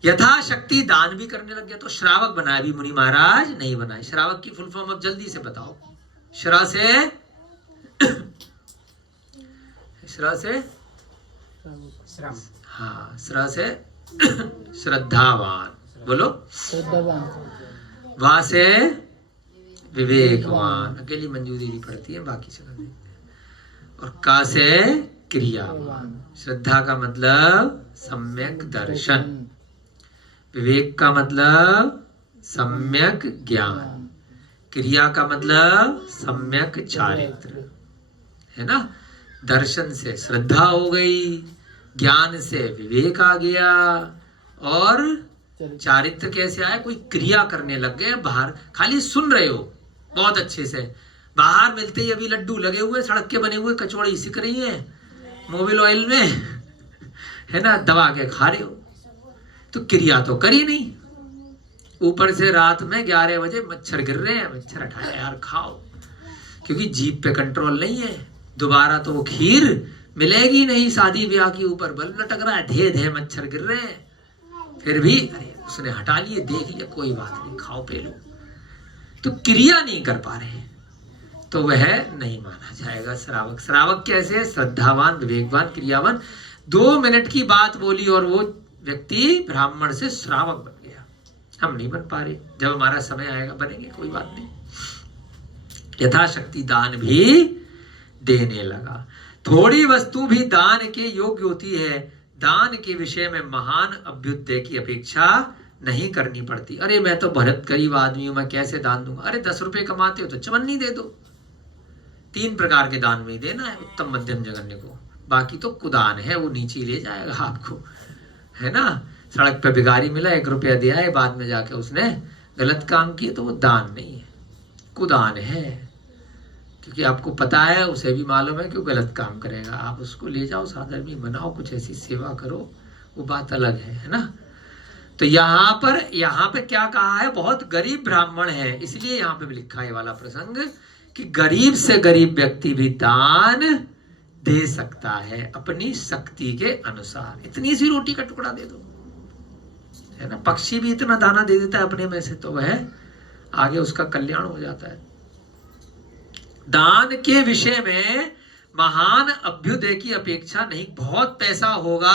यथाशक्ति दान भी करने लग गया। तो श्रावक बनाया भी मुनि महाराज नहीं बनाए। श्रावक की फुल फॉर्म अब जल्दी से बताओ। श्रा से श्रा से हाँ, श्र से श्रद्धावान, बोलो श्रद्धावान। वा से विवेकवान, अकेली मंजू दीदी पढ़ती है, बाकी सब देखते हैं। और का से क्रियावान। श्रद्धा का मतलब सम्यक दर्शन, विवेक का मतलब सम्यक ज्ञान, क्रिया का मतलब सम्यक चारित्र, है ना। दर्शन से श्रद्धा हो गई, ज्ञान से विवेक आ गया, और चारित्र कैसे आया, कोई क्रिया करने लग गए। बाहर खाली सुन रहे हो बहुत अच्छे से, बाहर मिलते ही अभी लड्डू लगे हुए, सड़क के बने हुए कचौड़ी सिक रही है मोबिल ऑयल में, है ना, दबा के खा रहे हो, तो क्रिया तो करी नहीं। ऊपर से रात में 11 बजे मच्छर गिर रहे हैं, मच्छर हटाया यार, खाओ, क्योंकि जीभ पे कंट्रोल नहीं है। दोबारा तो वो खीर मिलेगी नहीं, शादी ब्याह के ऊपर बल्ब लटक रहा है, ढे ढे मच्छर गिर रहे हैं, फिर भी अरे उसने हटा लिए, देख लिया, कोई बात नहीं, खाओ पे लो, तो क्रिया नहीं कर पा रहे, तो वह नहीं माना जाएगा श्रावक। श्रावक कैसे है, श्रद्धावान, विवेकवान, क्रियावान। 2 मिनट की बात बोली और वो व्यक्ति ब्राह्मण से श्रावक बन गया। हम नहीं बन पा रहे, जब हमारा समय आएगा बनेंगे, कोई बात नहीं। यथाशक्ति दान भी देने लगा। थोड़ी वस्तु भी दान के योग्य होती है, दान के विषय में महान अभ्युदय की अपेक्षा नहीं करनी पड़ती। अरे मैं तो भरत गरीब आदमी हूं, मैं कैसे दान दूंगा। अरे 10 रुपए कमाते हो तो चवन्नी दे दो। 3 प्रकार के दान में ही देना है, उत्तम मध्यम जघन्य को, बाकी तो कुदान है, वो नीचे ले जाएगा आपको, है ना। सड़क पे भिखारी मिला, 1 रुपया दिया है, बाद में जाके उसने गलत काम किए, तो वो दान नहीं है, कुदान है। क्योंकि आपको पता है, उसे भी मालूम है कि वो गलत काम करेगा, आप उसको ले जाओ, साधर्मी बनाओ, कुछ ऐसी सेवा करो, वो बात अलग है ना। तो यहाँ पे क्या कहा है, बहुत गरीब ब्राह्मण है, इसलिए यहाँ पे भी लिखा है वाला प्रसंग कि गरीब से गरीब व्यक्ति भी दान दे सकता है अपनी शक्ति के अनुसार। इतनी सी रोटी का टुकड़ा दे दो, है ना। पक्षी भी इतना दाना दे देता है अपने में से, तो वह आगे उसका कल्याण हो जाता है। दान के विषय में महान अभ्युदय की अपेक्षा नहीं। बहुत पैसा होगा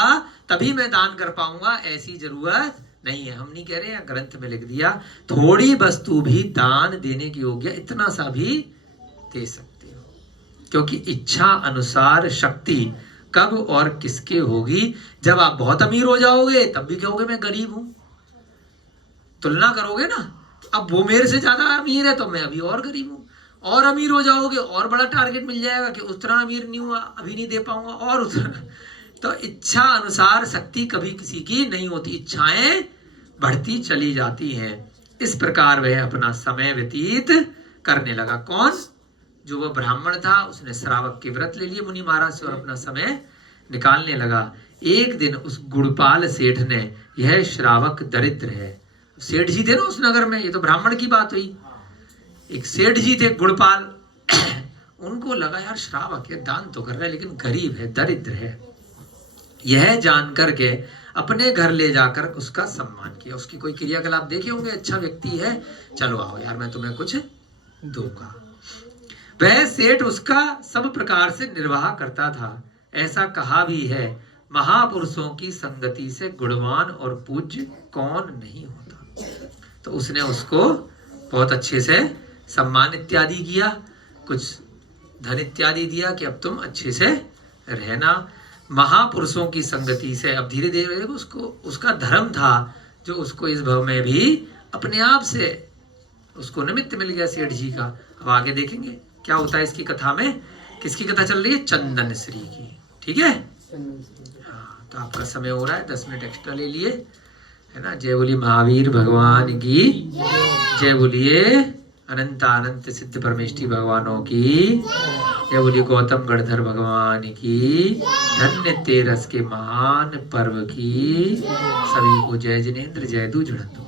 तभी मैं दान कर पाऊंगा, ऐसी जरूरत नहीं है। हम नहीं कह रहे हैं, ग्रंथ में लिख दिया, थोड़ी वस्तु भी दान देने की योग्य, इतना सा भी दे सकते हो, क्योंकि इच्छा अनुसार शक्ति कब और किसके होगी। जब आप बहुत अमीर हो जाओगे तब भी कहोगे मैं गरीब हूं, तुलना करोगे ना, अब वो मेरे से ज्यादा अमीर है तो मैं अभी और गरीब हूं। और अमीर हो जाओगे और बड़ा टारगेट मिल जाएगा कि उतना अमीर नहीं हुआ, अभी नहीं दे पाऊंगा, और उतना। तो इच्छा अनुसार शक्ति कभी किसी की नहीं होती, इच्छाएं बढ़ती चली जाती हैं। इस प्रकार वह अपना समय व्यतीत करने लगा। कौन? जो वह ब्राह्मण था, उसने श्रावक के व्रत ले लिए मुनि महाराज से और अपना समय निकालने लगा। एक दिन उस गुड़पाल सेठ ने, यह श्रावक दरिद्र है, सेठ जी थे ना उस नगर में, ये तो ब्राह्मण की बात हुई। एक सेठ जी थे गुड़पाल, उनको लगा यार श्रावक है, दान तो कर रहा है लेकिन गरीब है, दरिद्र है। यह जान करके अपने घर ले जाकर उसका सम्मान किया। उसकी कोई क्रियाकलाप देखे होंगे, अच्छा व्यक्ति है, चलो आओ यार मैं तुम्हें कुछ दूंगा। वह सेठ उसका सब प्रकार से निर्वाह करता था। ऐसा कहा भी है, महापुरुषों की संगति से गुणवान और पूज्य कौन नहीं होता। तो उसने उसको बहुत अच्छे से सम्मान इत्यादि किया, कुछ धन इत्यादि दिया कि अब तुम अच्छे से रहना। महापुरुषों की संगति से अब धीरे धीरे उसको, उसका धर्म था जो उसको इस भव में भी अपने आप से उसको निमित्त मिल गया सेठ जी का। अब आगे देखेंगे क्या होता है इसकी कथा में। किसकी कथा चल रही है? चंदन श्री की, ठीक है। हाँ, तो आपका समय हो रहा है, 10 मिनट एक्स्ट्रा ले लिए, है ना। जय बोली महावीर भगवान की जय, बोलिए अनंत अनंत सिद्ध परमेष्ठी भगवानों की जय, बोलिए गौतम गणधर भगवान की, धन्य तेरस के महान पर्व की सभी को जय जिनेन्द्र, जय दू झड़ंतु।